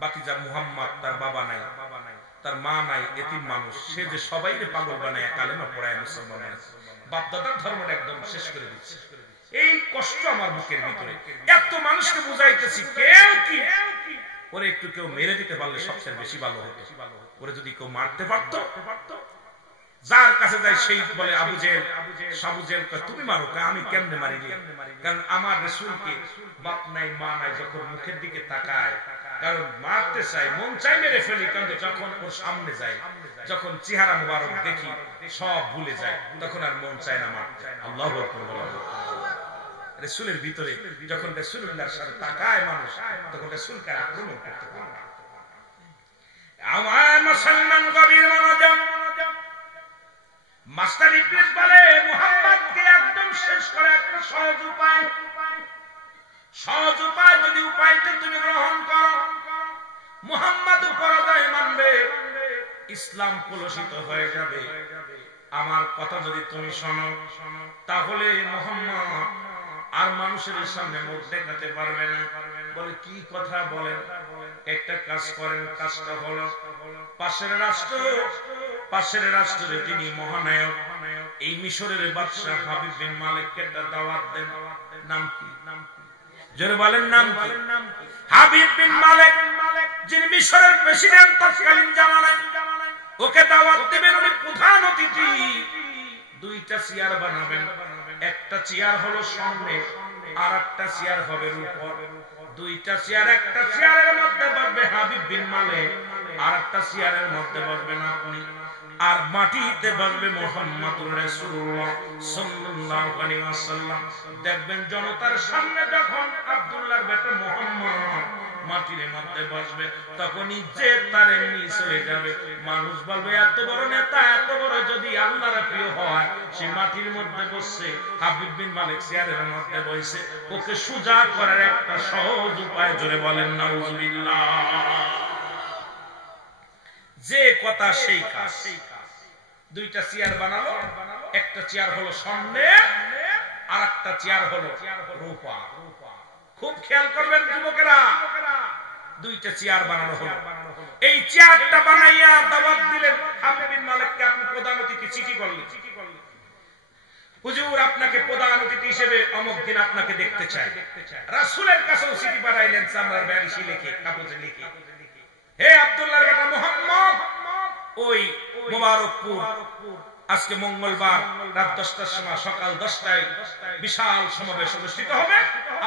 বাতিজা মুহাম্মদ, তার বাবা নাই, তার মা নাই, এতিম মানুষ। সে যে সবাইকে পাগল বানায় কালেমা পড়ায় মুসলমান আছে, বাপ দাদার ধর্মটা একদম শেষ করে দিচ্ছে। এই কষ্ট আমার বুকের ভিতরে। এত মানুষকে বুঝাইতেছি, কেউ কি ওরে একটু কেউ মেরে দিতে পারলে সবচেয়ে বেশি ভালো হতো। ওরে যদি কেউ মারতে পারতো, যার কাছে যায় সেই বলে আবু জেহেল। আবু জেহেল কয় তুমি মারো, আমি কেমনে মারি রে? কারণ আমার রাসূলকে বাপ নাই মা নাই, যখন মুখের দিকে তাকায়, কারণ মারতে চাই, মন চাই মেরে ফেলি, কিন্তু যখন ওর সামনে যায়, যখন চেহারা মুবারক দেখি সব ভুলে যায়, তখন আর মন চায় না মারতে। আল্লাহু আকবার বলেন। রাসূলের ভিতরে যখন রাসূলুল্লাহর সাথে তাকায় মানুষ, তখন রাসূলকে আক্রমণ করতে পারে না। আমার মুসলমান গভীর মনোযোগ। মাস্টার ইবলিস বলে মুহাম্মদকে একদম শেষ করে একটা সহজ উপায়, সহজ উপায় যদি উপায়টা তুমি গ্রহণ করো, মুহাম্মদ পরাজয় মানবে, ইসলাম কলুষিত হয়ে যাবে। আমার কথা যদি তুমি শোনো, তাহলে মুহাম্মদ আর মানুষের সামনে মুখ দেখাতে পারবে না। বলে কি কথা বলেন? একটা কাজ করেন, কাজটা হলো পাশের রাষ্ট্রের যিনি মহানায়ক, এই মিশরের বাদশাহ হাবিব বিন মালিককে একটা দাওয়াত দেন। নাম কি? জোরে বলেন নাম কি? হাবিব বিন মালিক, যিনি মিশরের প্রেসিডেন্ট তৎকালীন জামানায়, ওকে দাওয়াত দিবেন। উনি প্রধান অতিথি। দুইটা চেয়ার বানাবেন, একটা চেয়ার হলো সামনে, আর একটা চেয়ার হবে উপর। দুইটা চেয়ার, একটা চেয়ারের মধ্যে বসবে হাবিব বিন মালিক, আর একটা চেয়ারের মধ্যে বসবেন আপনি, আর মাটিতে বসবে মুহাম্মদুর রাসূলুল্লাহ সাল্লাল্লাহু আলাইহি ওয়াসাল্লাম। দেখবেন জনতার সামনে যখন আব্দুল্লাহর বেটা মুহাম্মদ মাটির মধ্যে বসবে, তখনই যে তার এমনি চলে যাবে। মানুষ বলবে এত বড় নেতা, এত বড় যদি আল্লাহর প্রিয় হয়, সে মাটির মধ্যে বসছে, হাবিব বিন মালিক চেয়ারের মধ্যে বসে। ওকে সুজা করার একটা সহজ উপায়, জোরে বলেন নাউজুবিল্লাহ। যে কথা সেই কাজ। দুইটা চেয়ার বানালো, একটা চেয়ার হলো সামনে, আর একটা চেয়ার হলো রূপা। খুব খেয়াল করবেন যুবকেরা, দুইটা চেয়ার বানানো হলো। এই চেয়ারটা বানাইয়া দাওয়াত দিলেন হাবিব বিন মালিককে। আপনি প্রধান অতিথি, চিঠি করলেন, হুজুর আপনাকে প্রধান অতিথি হিসেবে অমুক দিন আপনাকে দেখতে চাই। রাসূলের কাছেও চিঠি পাঠাইলেন, চামড়ার ব্যারিশি লিখে, কাগজে লিখে। হে আব্দুল্লাহর বেটা মুহাম্মদ, ওই মোবারকপুর আজকে মঙ্গলবার রাত 10টার সময়, সকাল 10টায় বিশাল সমাবেশ অনুষ্ঠিত হবে।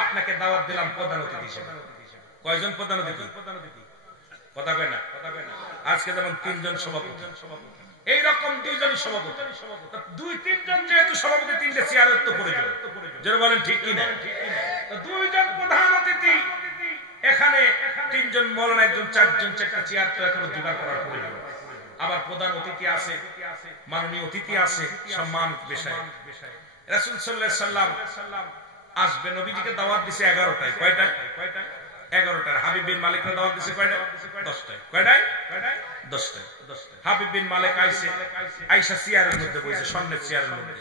আপনাকে দাওয়াত দিলাম প্রধান অতিথি হিসেবে। কয়জন প্রধান অতিথি? কথা কয় না। আজকে যেমন 3 জন সভাপতি, এইরকম 2 জনই সভাপতি। 2-3 জন যেহেতু সভাপতি, 3টে চেয়ারের তো প্রয়োজন। যারা বলেন ঠিক কিনা? 2 জন প্রধান অতিথি, এখানে 3 জন মৌলানা, একজন 4 জন, 4টা চেয়ার তো এখনো জোগাড় করার প্রয়োজন। আবার প্রধান অতিথি আছে, মাননীয় অতিথি আছে, সম্মান বিষয়। রাসূল সাল্লাল্লাহু আলাইহি ওয়াসাল্লাম আসবে, নবীজিকে দাওয়াত দিয়েছে 11টায়। কয়টায়? 11টায়। হাবিব বিন মালিককে দাওয়াত দিয়েছে কয়টায়? 10টায়। কয়টায়? 10টায়। হাবিব বিন মালিক আইছে, আয়েশা চেয়ারের মধ্যে বসে, সামনের চেয়ারের মধ্যে,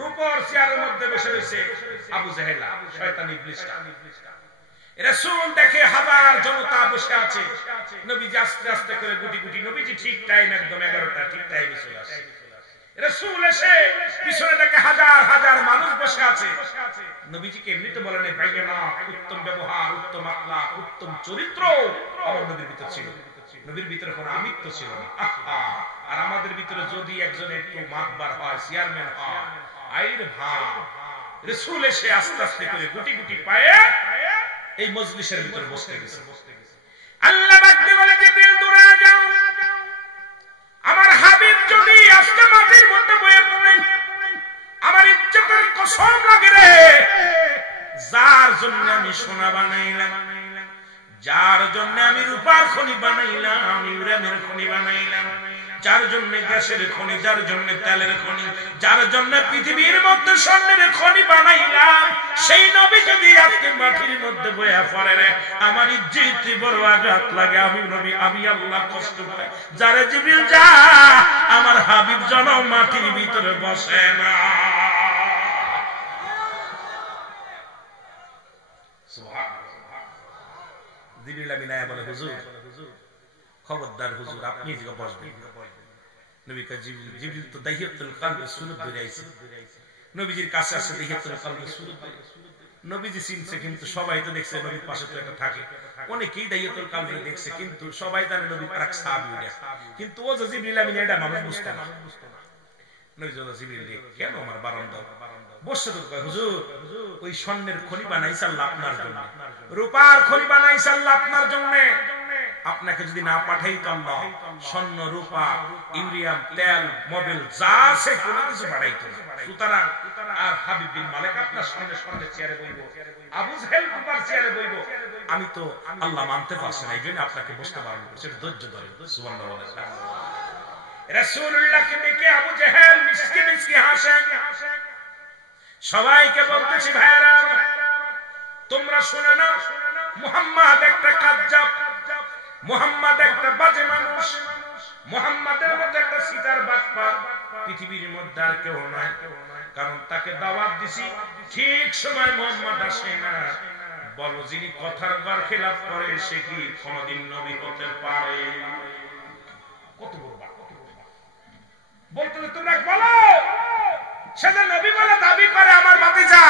রূপর চেয়ারের মধ্যে বসে রয়েছে আবু জেহেল, শয়তান ইবলিসটা। রাসূল দেখে হাজার জনতা বসে আছে, নবীজি আস্তে আস্তে করে গুটি গুটি, নবীজি ঠিক টাইম একদম 11টা ঠিক টাইমে চলে আসে। রাসূল এসে পিছনে দেখে হাজার হাজার মানুষ বসে আছে। নবীজিকে এমনিতে বলেন ভাইয়া না, উত্তম ব্যবহার, উত্তম আখলাক, উত্তম চরিত্র আমার নবীর ভিতর ছিল। নবীর ভিতরে কোনো আমিত্ব ছিল না। আর আমাদের ভিতরে যদি একজন একটু মাতবার হয়, চেয়ারম্যান হয়, আইর ভাই, রাসূল এসে আস্তে আস্তে করে গুটি গুটি পায়ে এই মজলিসের ভিতরে বসতে গেছে। আল্লাহ ডাকতে বলে জিবরিল দূরে যাও, আমার হাবিব যদি আজকে মাটির মধ্যে বয়ে পড়ে, আমার ইজ্জতের কসম লাগে রে, যার জন্য আমি সোনা বানাইলাম, যার জন্য আমি রূপার খনি বানাইলাম, আমি ইউরেনিয়ামের খনি বানাইলাম, যার জন্য গ্যাসের খনি, যার জন্য তেলের খনি, যার জন্য পৃথিবীর মধ্যে স্বর্ণের খনি বানাইলাম, সেই নবী যদি আজকে মাটির মধ্যে বয়া পড়ে রে, আমার ইজ্জতে বড় আঘাত লাগে। আমি নবী, আমি আল্লাহ কষ্ট পাই। যারে জিবরিল যা, আমার হাবিব যেন মাটির ভিতরে বসে না। জিবরিল আমিন আয়া বলে, হুজুর খবরদার হুজুর, আপনি এদিকে বসবেন। নবী কা জিবরিল তো দাহিয়াতুল কলবের সুরত ধরে আইছে, নবীজির কাছে আসে দাহিয়াতুল কলবের সুরত ধরে। নবীজি চিনছে, কিন্তু সবাই তো দেখছে নবীর পাশে তো একটা থাকে, অনেকেই দাহিয়াতুল কলবে দেখছে, কিন্তু সবাই জানে নবীর আরেক সাহাবী ওটা, কিন্তু ও যে জিবরিল আমিন এটা মানুষ বুঝতো না। নবী বলে, জিবরিল কেন আমার বারান্দা বসে তো কয়, হুজুর ওই স্বর্ণের খনি বানাইছে আল্লাহ আপনার জন্য, রূপার খনি বানাইছে আল্লাহ আপনার জন্য, আপনাকে যদি না পাঠাইতো আল্লাহ স্বর্ণ, রূপা, ইউরিয়াম, তেল, মোবিল যা আছে কোনো কিছু বাড়াইতো না। সুতরাং আর হাবিব বিন মালিক আপনার সামনে স্বর্ণের চেয়ারে বইব, আবু জেহেল রূপার চেয়ারে বইব, আমি তো আল্লাহ মানতে পারছি না, এই জন্য আপনাকে বসতে পারবো, সেটা ধৈর্য ধরে। সুবহানাল্লাহ। রাসূলুল্লাহকে দেখে আবু জেহেল মিসকি মিসকি হাসেন। সবাইকে বলতেছি, ভাইরা তোমরা শুনে না, মুহাম্মদ একটা কাজ্জাব, মুহাম্মদ একটা বাজে মানুষ, মুহাম্মাদের মতো একটা সিটার বাটপার পৃথিবীর মধ্যে আর কেউ নাই। কারণ তাকে দাওয়াত দিছি, ঠিক সময় মুহাম্মদ আসে না। বলো, যিনি কথার বার খেলাফ করে সে কি কোনদিন নবী হতে পারে? কত বড় বাত বলতে তোমরা বলো, সেটা নবী বলে দাবি করে আমার ভাতিজা,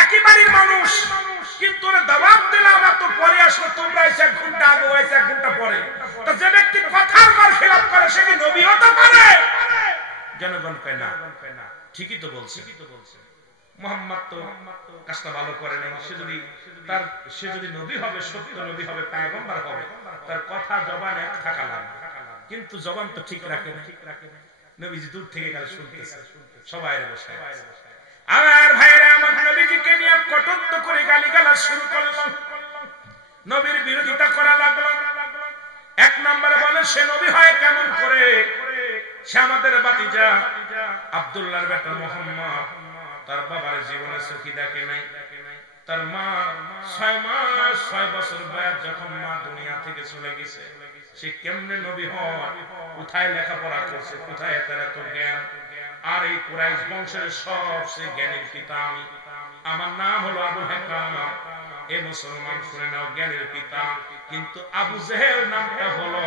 একই বাড়ির মানুষ, কিন্তু দাওয়াত দিলে আমার তো পরে আসলো, তোমরা এসে 1 ঘন্টা আগে, হয়েছে 1 ঘন্টা পরে। তো যে ব্যক্তি কথার বার খেলাফ করে সে কি নবী হতে পারে? জনগণ কয় না, ঠিকই তো বলছে, মুহাম্মদ তো কাজটা ভালো করে নাই। সে যদি নবী হবে, সত্য নবী হবে, পয়গম্বর হবে, তার কথা জবান এক থাকা লাগবে, কিন্তু জবান তো ঠিক রাখে না। নবীজি দূর থেকে কাল শুনতেছে, সবাই বসে। আমার ভাইরা আমার নবীজিকে নিয়ে কটূক্ত করে গালিগালাজ শুরু করলো, নবীর বিরোধিতা করা লাগলো। 1 নম্বরে বলে সে নবী হয় কেমন করে? সে আমাদের ভাতিজা আব্দুল্লাহর বেটা মুহাম্মদ, তার বাবার জীবনে চোখে দেখে নাই, তার মা 6 মাস 6 বছর বয়স যখন মা দুনিয়া থেকে চলে গেছে, সে কেমনে নবী হয়? কোথায় লেখাপড়া করছে? কোথায় তার এত জ্ঞান? আর এই কুরাইশ বংশের সবচেয়ে জ্ঞানীর পিতা আমি, আমার নাম হলো আবুল হাকাম। এ মুসলমান শুনে নাও, জ্ঞানের পিতা। কিন্তু আবু জেহেল নামটা হলো,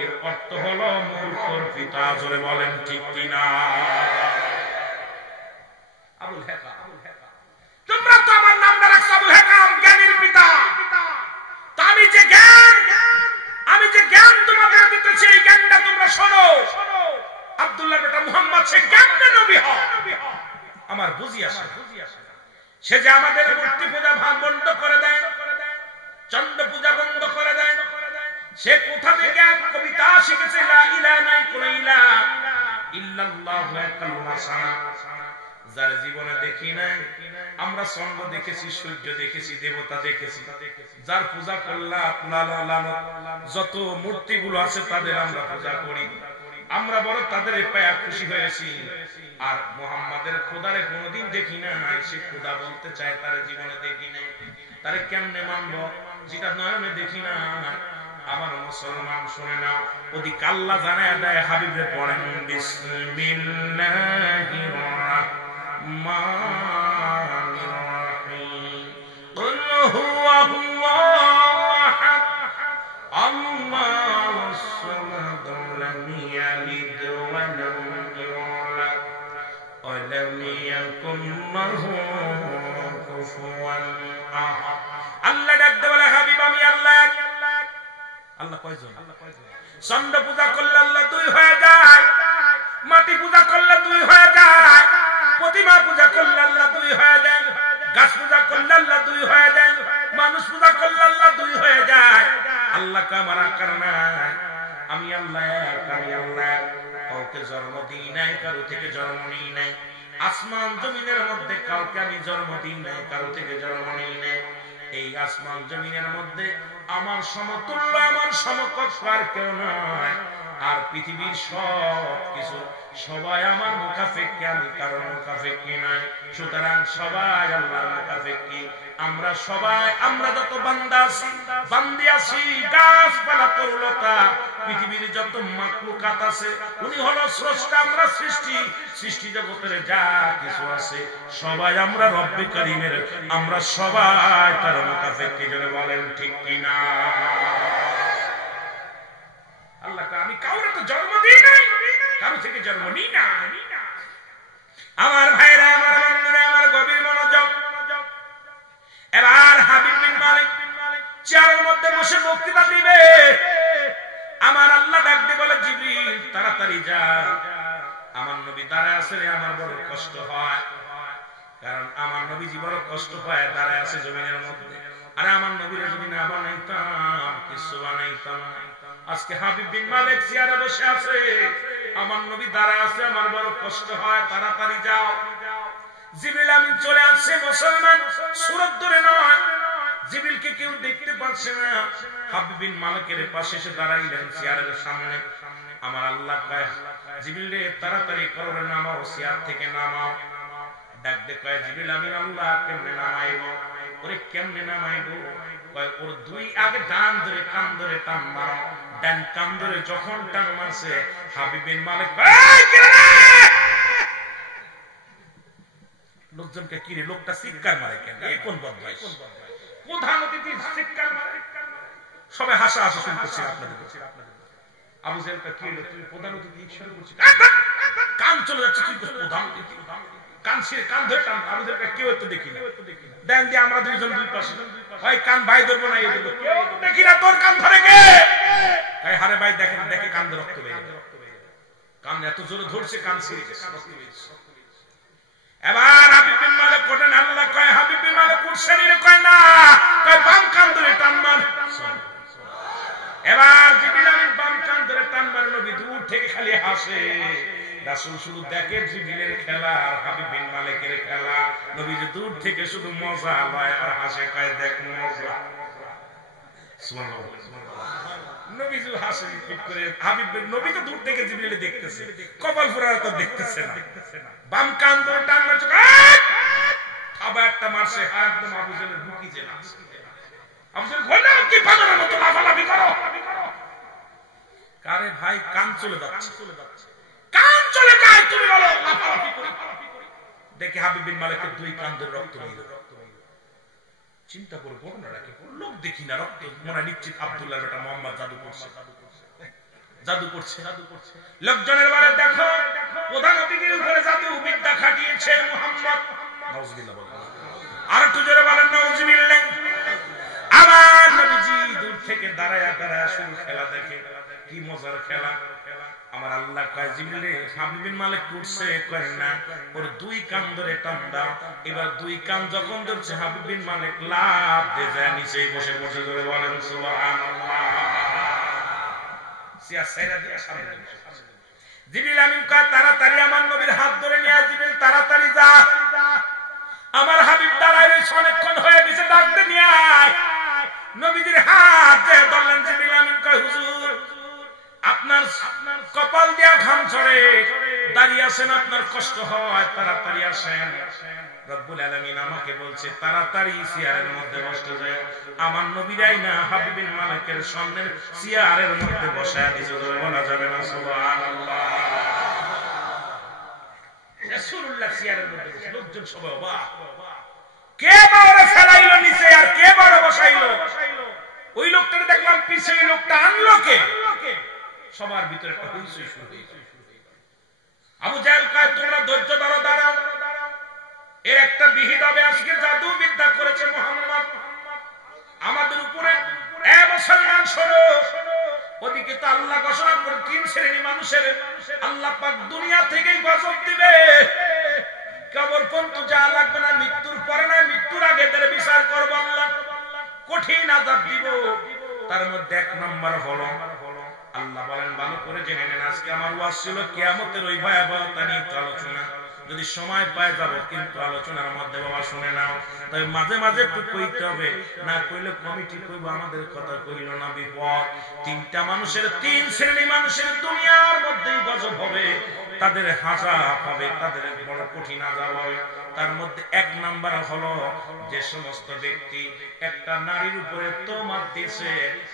এর অর্থ হলো মূর্খর পিতা। জোরে বলেন ঠিক কিনা? আবুল হাকাম, তোমরা তো আমার নামটা রাখছো আবুল হাকাম, জ্ঞানের পিতা। তা আমি যে জ্ঞান তোমাদের দিতেছি, এই জ্ঞানটা তোমরা শোনো। আব্দুল্লাহর বেটা মুহাম্মদ সে কেমনে নবী হয় আমার বুঝি আসে। সে যে আমাদের মূর্তি পূজা বন্ধ করে দেয়, চন্দ্র পূজা বন্ধ করে দেয়, সে কোথা থেকে কবিতা শিখেছে? লা ইলাহা নাই কোন ইলাহ ইল্লাল্লাহু আল্লাহ। যার জীবনে দেখি নাই, আমরা চন্দ্র দেখেছি, সূর্য দেখেছি, দেবতা দেখেছি, যার পূজা করলাম, যত মূর্তিগুলো আছে তাদের আমরা পূজা করি, আমরা বড় তাদের পায়া খুশি হয়েছি। আর মুহাম্মাদের খোদারে কোনদিন দেখি না, সে খোদা বলতে চায়, তার জীবনে দেখি নাই, তারে কেমনে মানব যেটা নয়নে দেখি না? আমার মুসলমান শুনে না, ওদিকে আল্লাহ জানায় দেয়, হাবিবে পড়েন বিসমিল্লাহির রাহমানির রাহিম, কুল হুয়া হুয়াল্লাহু আহাদ আল্লাহুস সামাদ লাম ইয়ালিদ ওয়া লাম ইউলাদ ওয়া লাম ইয়াকুল লাহু কুফুয়ান আহাদ। আল্লাহ ডাকতে বলে হাবিব আমি আল্লাহ। আল্লাহ কয়জন? চন্দ্র পূজা করলে আল্লাহ দুই হয়ে যায়, মাটি পূজা করলে দুই হয়ে যায়, প্রতিমা পূজা করলে আল্লাহ দুই হয়ে যায়, গাছ পূজা করলে আল্লাহ দুই হয়ে যায়, মানুষ পূজা করলে আল্লাহ দুই হয়ে যায়। আল্লাহ কামারা কারণা আমি আল্লাহ আমি আল্লাহ কাউকে জন্ম দিই নাই, কারো থেকে জন্ম নিই নাই। আসমান জমিনের মধ্যে কাউকে আমি জন্ম দিই নাই, কারো থেকে জন্ম নিই নাই। এই আসমান জমিনের মধ্যে আমার সমতুল্য আমার সমকক্ষ আর কেউ নয়। আর পৃথিবীর সব কিছু সবাই আমার মুখাফেক্ষি, আমি কারো মুখাফেক্ষি নাই। সুতরাং সবাই আল্লাহর মুখাফেক্ষি। আমরা সবাই আমরা যত বান্দা আছি বান্দি আছি, গাছপালা তরুলতা পৃথিবীর যত মাখলুকাত আছে উনি হলো স্রষ্টা, আমরা সৃষ্টি। সৃষ্টি জগতের যা কিছু আছে সবাই আমরা রব্বে কারীমের, আমরা সবাই তার মুখাফেক্ষি। জোরে বলেন ঠিক কিনা? আল্লাহ আমি কাউরে তো জন্ম দিই নাই, কারো থেকে জন্ম নিই না। আমার ভাইরা, আমার বন্ধুরা, আমার গভীর মনোযোগ। এবার হাবিব বিন মালিক চেয়ারের মধ্যে বসে বক্তৃতা দিবে। আমার আল্লাহ ডাক দিয়ে বলে জিবরিল তাড়াতাড়ি যা, আমার নবী দাঁড়ায় আছে রে, আমার বড় কষ্ট হয়। কারণ আমার নবীজি বড় কষ্ট পায়, দাঁড়ায় আছে জমিনের মধ্যে। আরে আমার নবীর যদি না বানাইতাম, কিছু বানাইতাম। আজকে হাবিব বিন মালিক চেয়ারে বসে আছে, আমার নবী দাঁড়ায় আছে, আমার বড় কষ্ট হয়, তাড়াতাড়ি যাও। জিবরিল আমিন চলে আসছে, মুসলমান সুরত ধরে নয়। জিবরিলকে কেউ দেখতে পাচ্ছে না। হাবিব বিন মালিকের পাশে এসে দাঁড়াইলেন চেয়ারের সামনে। আমার আল্লাহ কয় জিবরিল রে তাড়াতাড়ি করো, নামাও, চেয়ার থেকে নামাও। ডাক দে কয় জিবরিল আমিন আল্লাহ কেমনে নামাইবো? ওরে কেমনে নামাইবো? কয় ওর দুই আগে ডান ধরে কান ধরে টান মারো। ডান কান ধরে যখন টান মারছে হাবিব বিন মালিক লোকজনকে কিরে লোকটা চিৎকার মারে কেন? এই কোন বদমাই? প্রধান অতিথি চিৎকার মারে, সবাই হাসা হাসা শুরু করছে। আপনাদের আবু জেহেল কি হলো? তুমি প্রধান অতিথি শুরু করছিস, কান চলে যাচ্ছে, তুই প্রধান অতিথি, কান ছিঁড়ে কান ধরে টান। আবু জেহেল কেউ একটু দেখি না, দেন দিয়ে আমরা দুইজন দুই পাশে, ভাই কান ভাই ধরবো না, এই ধরবো, কেউ দেখি না, তোর কান ধরে কে? হারে ভাই দেখেন, দেখে কান রক্ত বেরিয়ে গেল, কান এত জোরে ধরছে, কান ছিঁড়ে গেছে, রক্ত বেরিয়েছে। এবার হাবিব বিন মালিক কোটেন আল্লাহ কয় হাবিব বিন মালিক উঠছেন রে? কয় না, কয় বাম কান ধরে টান মার। এবার জিবরিল আমিন বাম কান ধরে টান মারে, নবী দূর থেকে খালি হাসে। রাসূল শুধু দেখে জিবরিলের খেলা আর হাবিব বিন মালিকের খেলা। নবী যে দূর থেকে শুধু মজা লয় আর হাসে, কয় দেখ মজা। সুবহানাল্লাহ। নবী যে হাসে ঠিক করে, হাবিব নবী তো দূর থেকে জিবরিল দেখতেছে, কপাল ফুরারা তো দেখতেছে না। বাম কান ধরে টান মারছে, আবার একটা মারছে, একদম আবু জেহেলের বুকি জেলা। আবু জেহেল বলল কি পাগলের মতো লাফালাফি করো? কারে ভাই কান চলে যাচ্ছে, কান চলে যায়, তুমি বলো লাফালাফি করি। দেখে হাবিব বিন মালিকের দুই কান ধরে রক্ত বেরিয়ে গেল। চিন্তা করে ঘটনাটা কি? লোক দেখি না, রক্ত মনে নিশ্চিত আব্দুল্লাহর বেটা মোহাম্মদ জাদু করছে, জাদু করছে। লোকজনের বলে দেখো প্রধান অতিথির উপরে জাদু বিদ্যা খাটিয়েছে মুহাম্মদ। নাউজুবিল্লাহ বলেন, আর একটু জোরে বলেন নাউজুবিল্লাহ। আমার নবীজি দূর থেকে দাঁড়ায়া দাঁড়ায়া শুরু খেলা দেখে, কি মজার খেলা। আমার আল্লাহ কয় জিবরিল হাবিব বিন মালিক উঠছে, কয় না, ওর দুই কান ধরে টান দাও। এবার দুই কান যখন ধরছে হাবিব বিন মালিক লাফ দিয়ে যায় নিচে বসে বসে ধরে বলেন সুবহানাল্লাহ। জিবরিল আমিন কয় তাড়াতাড়ি আমার নবীর হাত ধরে নিয়ে, জিবরিল তাড়াতাড়ি যা, আমার হাবিব দাঁড়ায় রয়েছে অনেকক্ষণ হয়ে গেছে, ডাকতে নিয়ে আয়। নবীজির হাত দিয়ে ধরলেন। জিবরিল আমিন কয় হুজুর আপনার কপাল দিয়া ঘাম ঝরে, দাঁড়িয়ে আছেন, আপনার কষ্ট হয়, তাড়াতাড়ি আসেন। রব্বুল আলামিন আমাকে বলছে তাড়াতাড়ি চেয়ারের মধ্যে বসতে যায়। আমার নবীরাই না হাবিব বিন মালিকের সামনে চেয়ারের মধ্যে বসায় দিয়েছে, বলা যাবে না সুবহানাল্লাহ। রাসূলুল্লাহ চেয়ারের মধ্যে বসে, লোকজন সবাই অবাক। কে বারে ফেলাইলো নিচে আর কে বারে বসাইলো? ওই লোকটাকে দেখলাম পিছে, ওই লোকটা আনলো কে? সবার ভিতরে একটা হইচই শুরু হয়েছে। আবু জাহেল কয় তোমরা ধৈর্য ধরো, দাঁড়াও, এর একটা বিহিত হবে। আজকে জাদু বিদ্যা করেছে মুহাম্মদ আমাদের উপরে। এ মুসলমান শোনো, ওদিকে তো আল্লাহ ঘোষণা করে 3 শ্রেণী মানুষের আল্লাহ পাক দুনিয়া থেকেই গজব দিবে। কবর পর্যন্ত যা লাগবে না, মৃত্যুর পরে না, মৃত্যুর আগে তার বিচার করব আল্লাহ, কঠিন আযাব দিব। তার মধ্যে 1 নম্বর হলো আল্লাহ বলেন ভালো করে জেনে নেন, আজকে আমার ওয়াজ ছিল কিয়ামতের ওই ভয়াবহতা নিয়ে আলোচনা। যদি সময় পায় যাব, কিন্তু আলোচনার মধ্যে বাবা শুনে নাও, তাই মাঝে মাঝে একটু কইতে হবে, না কইলে কমিটি কইব আমাদের কথা কইল না, বিপদ। 3টা মানুষের 3 শ্রেণী মানুষের দুনিয়ার মধ্যেই গজব হবে, তাদের হাজার হবে, তাদের বড় কঠিন আযাব হবে। তার মধ্যে 1 নাম্বার হলো যে সমস্ত ব্যক্তি একটা নারীর উপরে তোহমত দিয়েছে।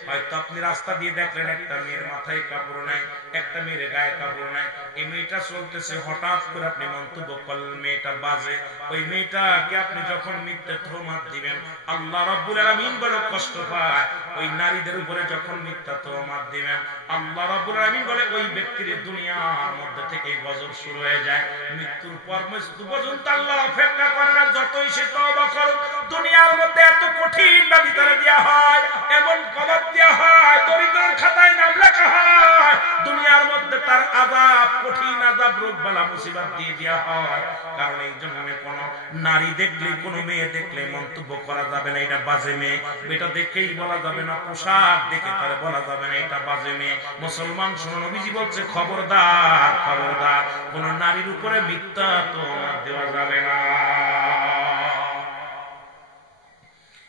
হয়তো আপনি রাস্তা দিয়ে দেখলেন একটা মেয়ের মাথায় কাপড় নাই, একটা মেয়ের গায়ে কাপড় নাই, এই মেয়েটা চলতেছে, হঠাৎ করে আপনি মন্তব্য করলেন মেয়েটা বাজে। ওই মেয়েটাকে আপনি যখন মিথ্যা তোহমত দিবেন, আল্লাহ রাব্বুল আলামিন বড় কষ্ট পায়। ওই নারীদের উপরে যখন মিথ্যা তোহমত দিবেন, আল্লাহ রাব্বুল আলামিন বলে ওই ব্যক্তির দুনিয়ার মধ্যে থেকে গজব শুরু হয়ে যায়। মৃত্যুর পর মৃত্যু পর্যন্ত আল্লাহ অপেক্ষা করে না, যতই সে তওবা করুক। দুনিয়ার মধ্যে এত কঠিন বাদি তারা দেওয়া হয়, এমন কবর দেওয়া হয়, দরিদ্রের খাতায় নাম লেখা হয়। দুনিয়ার মধ্যে তার আযাব, কঠিন আযাব, রোগ বালা মুসিবত দিয়ে দেওয়া হয়। কারণ এই জন্য কোন নারী দেখলে, কোন মেয়ে দেখলে মন্তব্য করা যাবে না এটা বাজে মেয়ে, এটা দেখেই বলা যাবে না, পোশাক দেখে তারা বলা যাবে না এটা বাজে মেয়ে। মুসলমান শুনুন, নবীজি বলছে খবরদার, খবরদার, কোন নারীর উপরে মিথ্যা তোহমত দেওয়া যাবে না।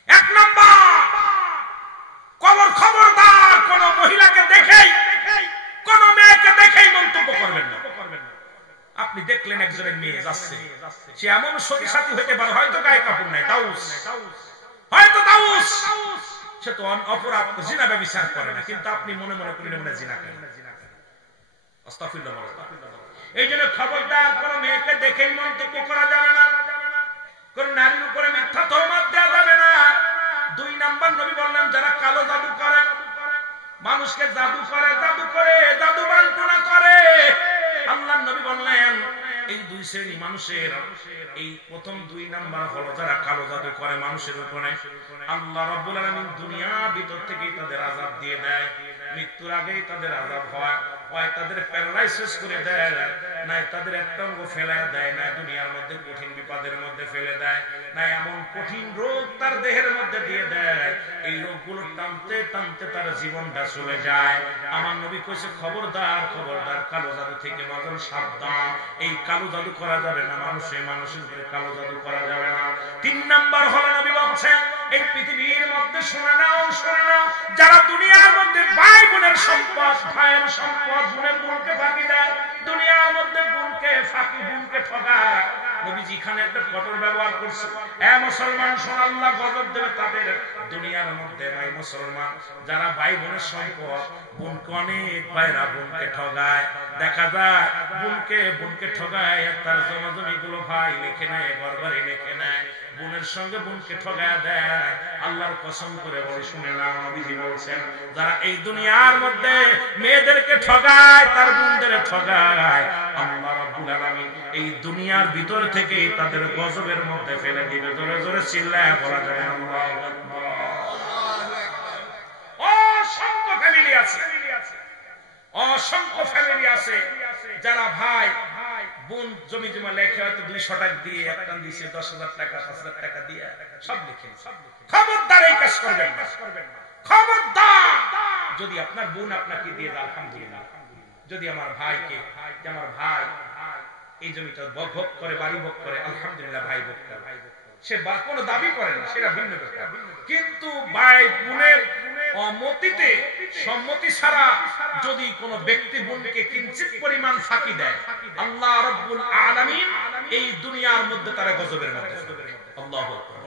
1 নাম্বার খবরদার, কোন মহিলাকে দেখেই, কোন মেয়েকে দেখেই মন্তব্য করবেন না। আপনি দেখলেন একজনের মেয়ে যাচ্ছে, সে এমন সতী সাথী হইতে পারে, হয়তো গায়ে কাপড় নাই, দাউস, হয়তো দাউস, সে তো অপরাধ জিনা ব্যভিচার করে না, কিন্তু আপনি মনে মনে করিলেন মনে জিনা করে। আস্তাগফিরুল্লাহ। এই জন্য খবরদার, কোন মেয়েকে দেখেই মন্তব্য করা যাবে না, কোন নারীর উপরে মিথ্যা তোহমত দেওয়া যাবে না। 2 নাম্বার নবী বললেন যারা কালো জাদু করে, মানুষকে জাদু করে, জাদু বান্টনা করে, আল্লাহর নবী বললেন এই 2 শ্রেণী মানুষের এই প্রথম 2 নাম্বার হলো যারা কালো জাদু করে মানুষের উপরে, আল্লাহ রাব্বুল আলামিন দুনিয়ার ভিতর থেকেই তাদের আযাব দিয়ে দেয়। মৃত্যুর আগেই তাদের আযাব হয়, হয় তাদের প্যারালাইসিস করে দেয়, না তাদের একটা অঙ্গ ফেলায় দেয়, না দুনিয়ার মধ্যে কঠিন বিপদের মধ্যে ফেলে দেয়, না এমন কঠিন রোগ তার দেহের মধ্যে দিয়ে দেয়, এই রোগগুলো টানতে টানতে তার জীবনটা চলে যায়। আমার নবী কইছে খবরদার, খবরদার, কালো জাদু থেকে বাজান সাবধান, এই কালো জাদু করা যাবে না, মানুষের উপরে কালো জাদু করা যাবে না। 3 নাম্বার হলো নবী বলছেন এই পৃথিবীর মধ্যে শুনে নাও, যারা দুনিয়ার মধ্যে ভাই বোনের সম্পদ, ভাইয়ের সম্পদ, বোনকে ফাঁকি দেয়, দুনিয়ার মধ্যে বোনকে ফাঁকি, বোনকে ঠকায়। নবীজি এখানে একটা কঠোর ব্যবহার করছে। এ মুসলমান শোন, আল্লাহ গজব দেবে তাদের দুনিয়ার মধ্যে। ভাই মুসলমান, যারা ভাই বোনের সম্পদ, বোনকে অনেক ভাইরা বোনকে ঠগায়, দেখা যায় বোনকে ঠগায়, তার জমাজমি গুলো ভাই লিখে নেয়, ঘর বাড়ি লিখে নেয়, বোনের সঙ্গে বোনকে ঠগায় দেয়। আল্লাহর কসম করে বলে শুনে না, নবীজি বলছেন যারা এই দুনিয়ার মধ্যে মেয়েদেরকে ঠগায়, তার বোনদের ঠগায়, আল্লাহ রাব্বুল আলামিন এই দুনিয়ার ভিতর থেকে তাদের গজবের মধ্যে ফেলে দিবে। জোরে জোরে চিল্লায় বলা যায় আল্লাহু আকবার। অসংখ্য ফ্যামিলি আছে, অসংখ্য ফ্যামিলি আছে যারা ভাই বোন জমি জমা লেখে, হয়তো 200 টাকা দিয়ে, একটা দিছে 10,000 টাকা, 5,000 টাকা দিয়ে সব লিখে। খবরদার এই কাজ করবেন না, খবরদার। যদি আপনার বোন আপনাকে দিয়ে দেয় আলহামদুলিল্লাহ, যদি আমার ভাইকে, আমার ভাই এই জমিটা ভোগ করে, বাড়ি ভোগ করে, আলহামদুলিল্লাহ, ভাই ভোগ করে, সে কোনো দাবি করে না, সেটা ভিন্ন ব্যাপার। কিন্তু ভাই বোনের অমতিতে, সম্মতি ছাড়া যদি কোন ব্যক্তি বোনকে কিঞ্চিত পরিমাণ ফাঁকি দেয়, আল্লাহ রাব্বুল আলামিন এই দুনিয়ার মধ্যে তারা গজবের মধ্যে। আল্লাহু আকবার।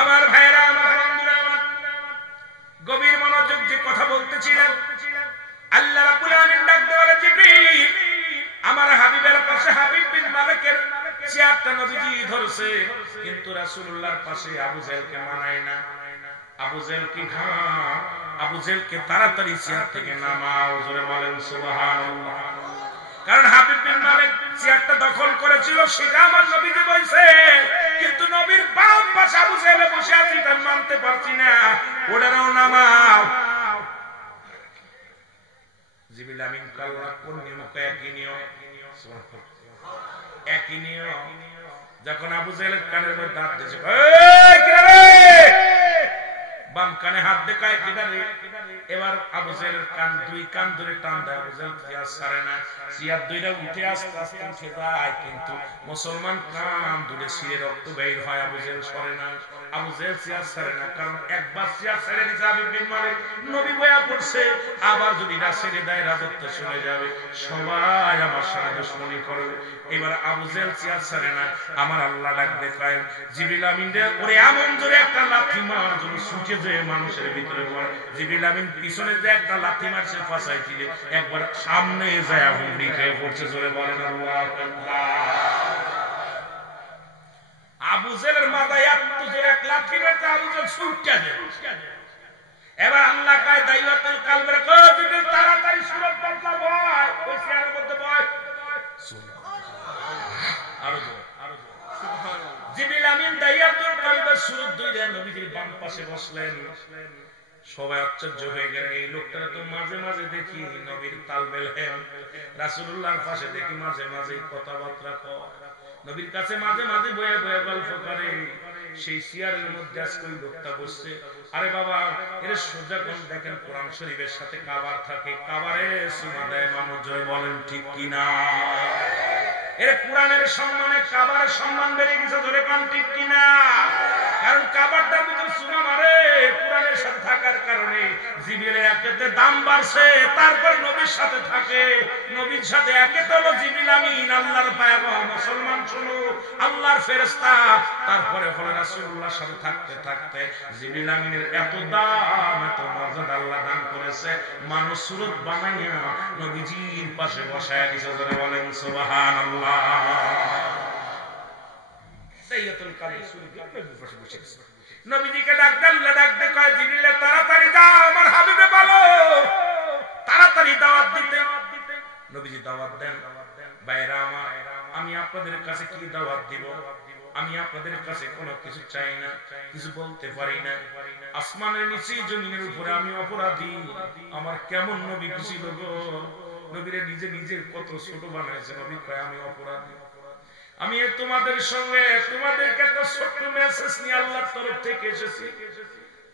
আমার ভাইরা, আমার বন্ধুরা, গভীর মনোযোগ যে কথা বলতেছিলাম, আল্লাহ রাব্বুল আলামিন ডাক দেওয়ালে জিবরিল, আমার হাবিবের পাশে হাবিব বিন মালিকের চেয়ারটা নবীজি ধরছে, কিন্তু রাসূলুল্লাহর পাশে আবু জেহেলকে মানায় না। আবু জেহেল কি ঘাম, আবু জেহেলকে তাড়াতাড়ি চেয়ার থেকে নামাও, জোরে বলেন সুবহানাল্লাহ। কারণ হাবিব বিন মালিক চেয়ারটা দখল করেছিল, সেটা আমার নবীজি বলছে, কিন্তু নবীর বাম পাশে আবু জেহেল বসে আছে, এটা মানতে পারছি না, ওটারও নামাও। জিবরিল আমিন কাল্লা কোন নিয়মকে একই নিয়ম, একই নিয়ম। যখন আবু জেহেলের কানের মধ্যে দাঁত দিয়েছে, এই কি রে, বাম কানে হাত দেখায় কিনারে, এবার আবু জেহেলের কান, দুই কান ধরে টান দেয়, আবু জেহেল চেয়ার ছাড়ে না, চেয়ার দুইটা উঠে আস্তে আস্তে উঠে যায়, কিন্তু মুসলমান কান দুটো ছিঁড়ে রক্ত বের হয়, আবু জেহেল সরে না, আবু জেহেল চেয়ার ছাড়ে না, কারণ একবার চেয়ার ছেড়ে দিয়েছে হাবিব বিন মালিক, নবী বয়া পড়ছে, আবার যদি না ছেড়ে দেয় রাজত্ব চলে যাবে, সবাই আমার সাথে দুশমনি করবে। এবার আবু জেহেল চেয়ার ছাড়ে না, আমার আল্লাহ ডাক দেখায় জিবরিল আমিন রে, ওরে এমন জোরে একটা লাথি মার যদি ছুটে যায় মানুষের ভিতরে পড়ে। জিবরিল আমিন পিছনে যে একটা লাথি মারছে ফাঁসাই দিলে, একবার সামনে যায় হুমড়ি খেয়ে পড়ছে, জোরে বলেন আল্লাহু আকবার। আবু জেহেলের মাথায় এত জোরে এক লাথি মারছে, আবু জেহেল ছুটে যায়। এবার আল্লাহ কয় দাইওয়াতুল কালবের, কই জিবরিল তাড়াতাড়ি সুরত বদলা, বয় ওই চেয়ারের মধ্যে বয়। আরো জোরে, আরো জোরে সুবহানাল্লাহ। জিবরিল আমিন দাইওয়াতুল কালবের সুরত ধরে নবীজির বাম পাশে বসলেন। সবাই আশ্চর্য হয়ে গেলেন, এই লোকটা তো মাঝে মাঝে দেখি নবীর তালবেল হেম, রাসূলুল্লাহর পাশে দেখি মাঝে মাঝে কথাবার্তা কয়, নবীর কাছে মাঝে মাঝে বয়ে বয়ে গল্প করে। সেই চেয়ারের মধ্যে আজকে ওই লোকটা বসছে। আরে বাবা, এর সোজা কোন দেখেন কোরআন শরীফের সাথে কাবার থাকে, কাবারে সুমা দেয় মানুষ, জয় বলেন ঠিক কিনা? এর কোরআনের সম্মানে কাবার সম্মান বেড়ে গেছে, ধরে কোন ঠিক কিনা? কারণ কাবারটা ভিতরে সুমা মারে কোরআনের সাথে থাকার কারণে, জিবরিলের একেতে দাম বাড়ছে, তারপর নবীর সাথে থাকে, নবীর সাথে একে তো হলো জিবরিল আমিন, আল্লাহর পয়গম্বর, মুসলমান শুনো আল্লাহর ফেরেশতা, তারপরে হলো রাসূলুল্লাহর সাথে থাকতে থাকতে জিবরিল আমিনের এত দাম, এত মর্যাদা আল্লাহ দান করেছে, মানুষ সুরত বানাইয়া নবীজির পাশে বসায় দিয়েছে, যারা বলেন সুবহানাল্লাহ। নবীজিকে ডাক দেন, ডাক দে কয় জিবরিল তাড়াতাড়ি যাও আমার হাবিবে বলো, তাড়াতাড়ি দাওয়াত দিতে। নবীজি দাওয়াত দেন, ভাইরা আমার, আমি আপনাদের কাছে কি দাওয়াত দিব? আমি আপনাদের কাছে কোনো কিছু চাই না, কিছু বলতে পারি না। আসমানের নিচে জমিনের উপরে আমি অপরাধী, আমার কেমন নবী ছিল গো, নবীরে নিজে নিজে কত ছোট বানাইছে, নবী কয় আমি অপরাধী। আমি তোমাদের সঙ্গে তোমাদেরকে একটা ছোট্ট মেসেজ নিয়ে আল্লাহর তরফ থেকে এসেছি,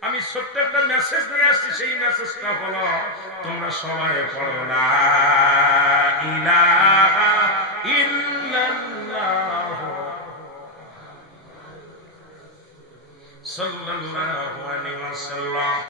আমি ছোট্ট একটা মেসেজ নিয়ে আসছি, সেই মেসেজটা হলো তোমরা সবাই পড়ো লা ইলাহা ইল্লাল্লাহ সাল্লাল্লাহু আলাইহি ওয়াসাল্লাম।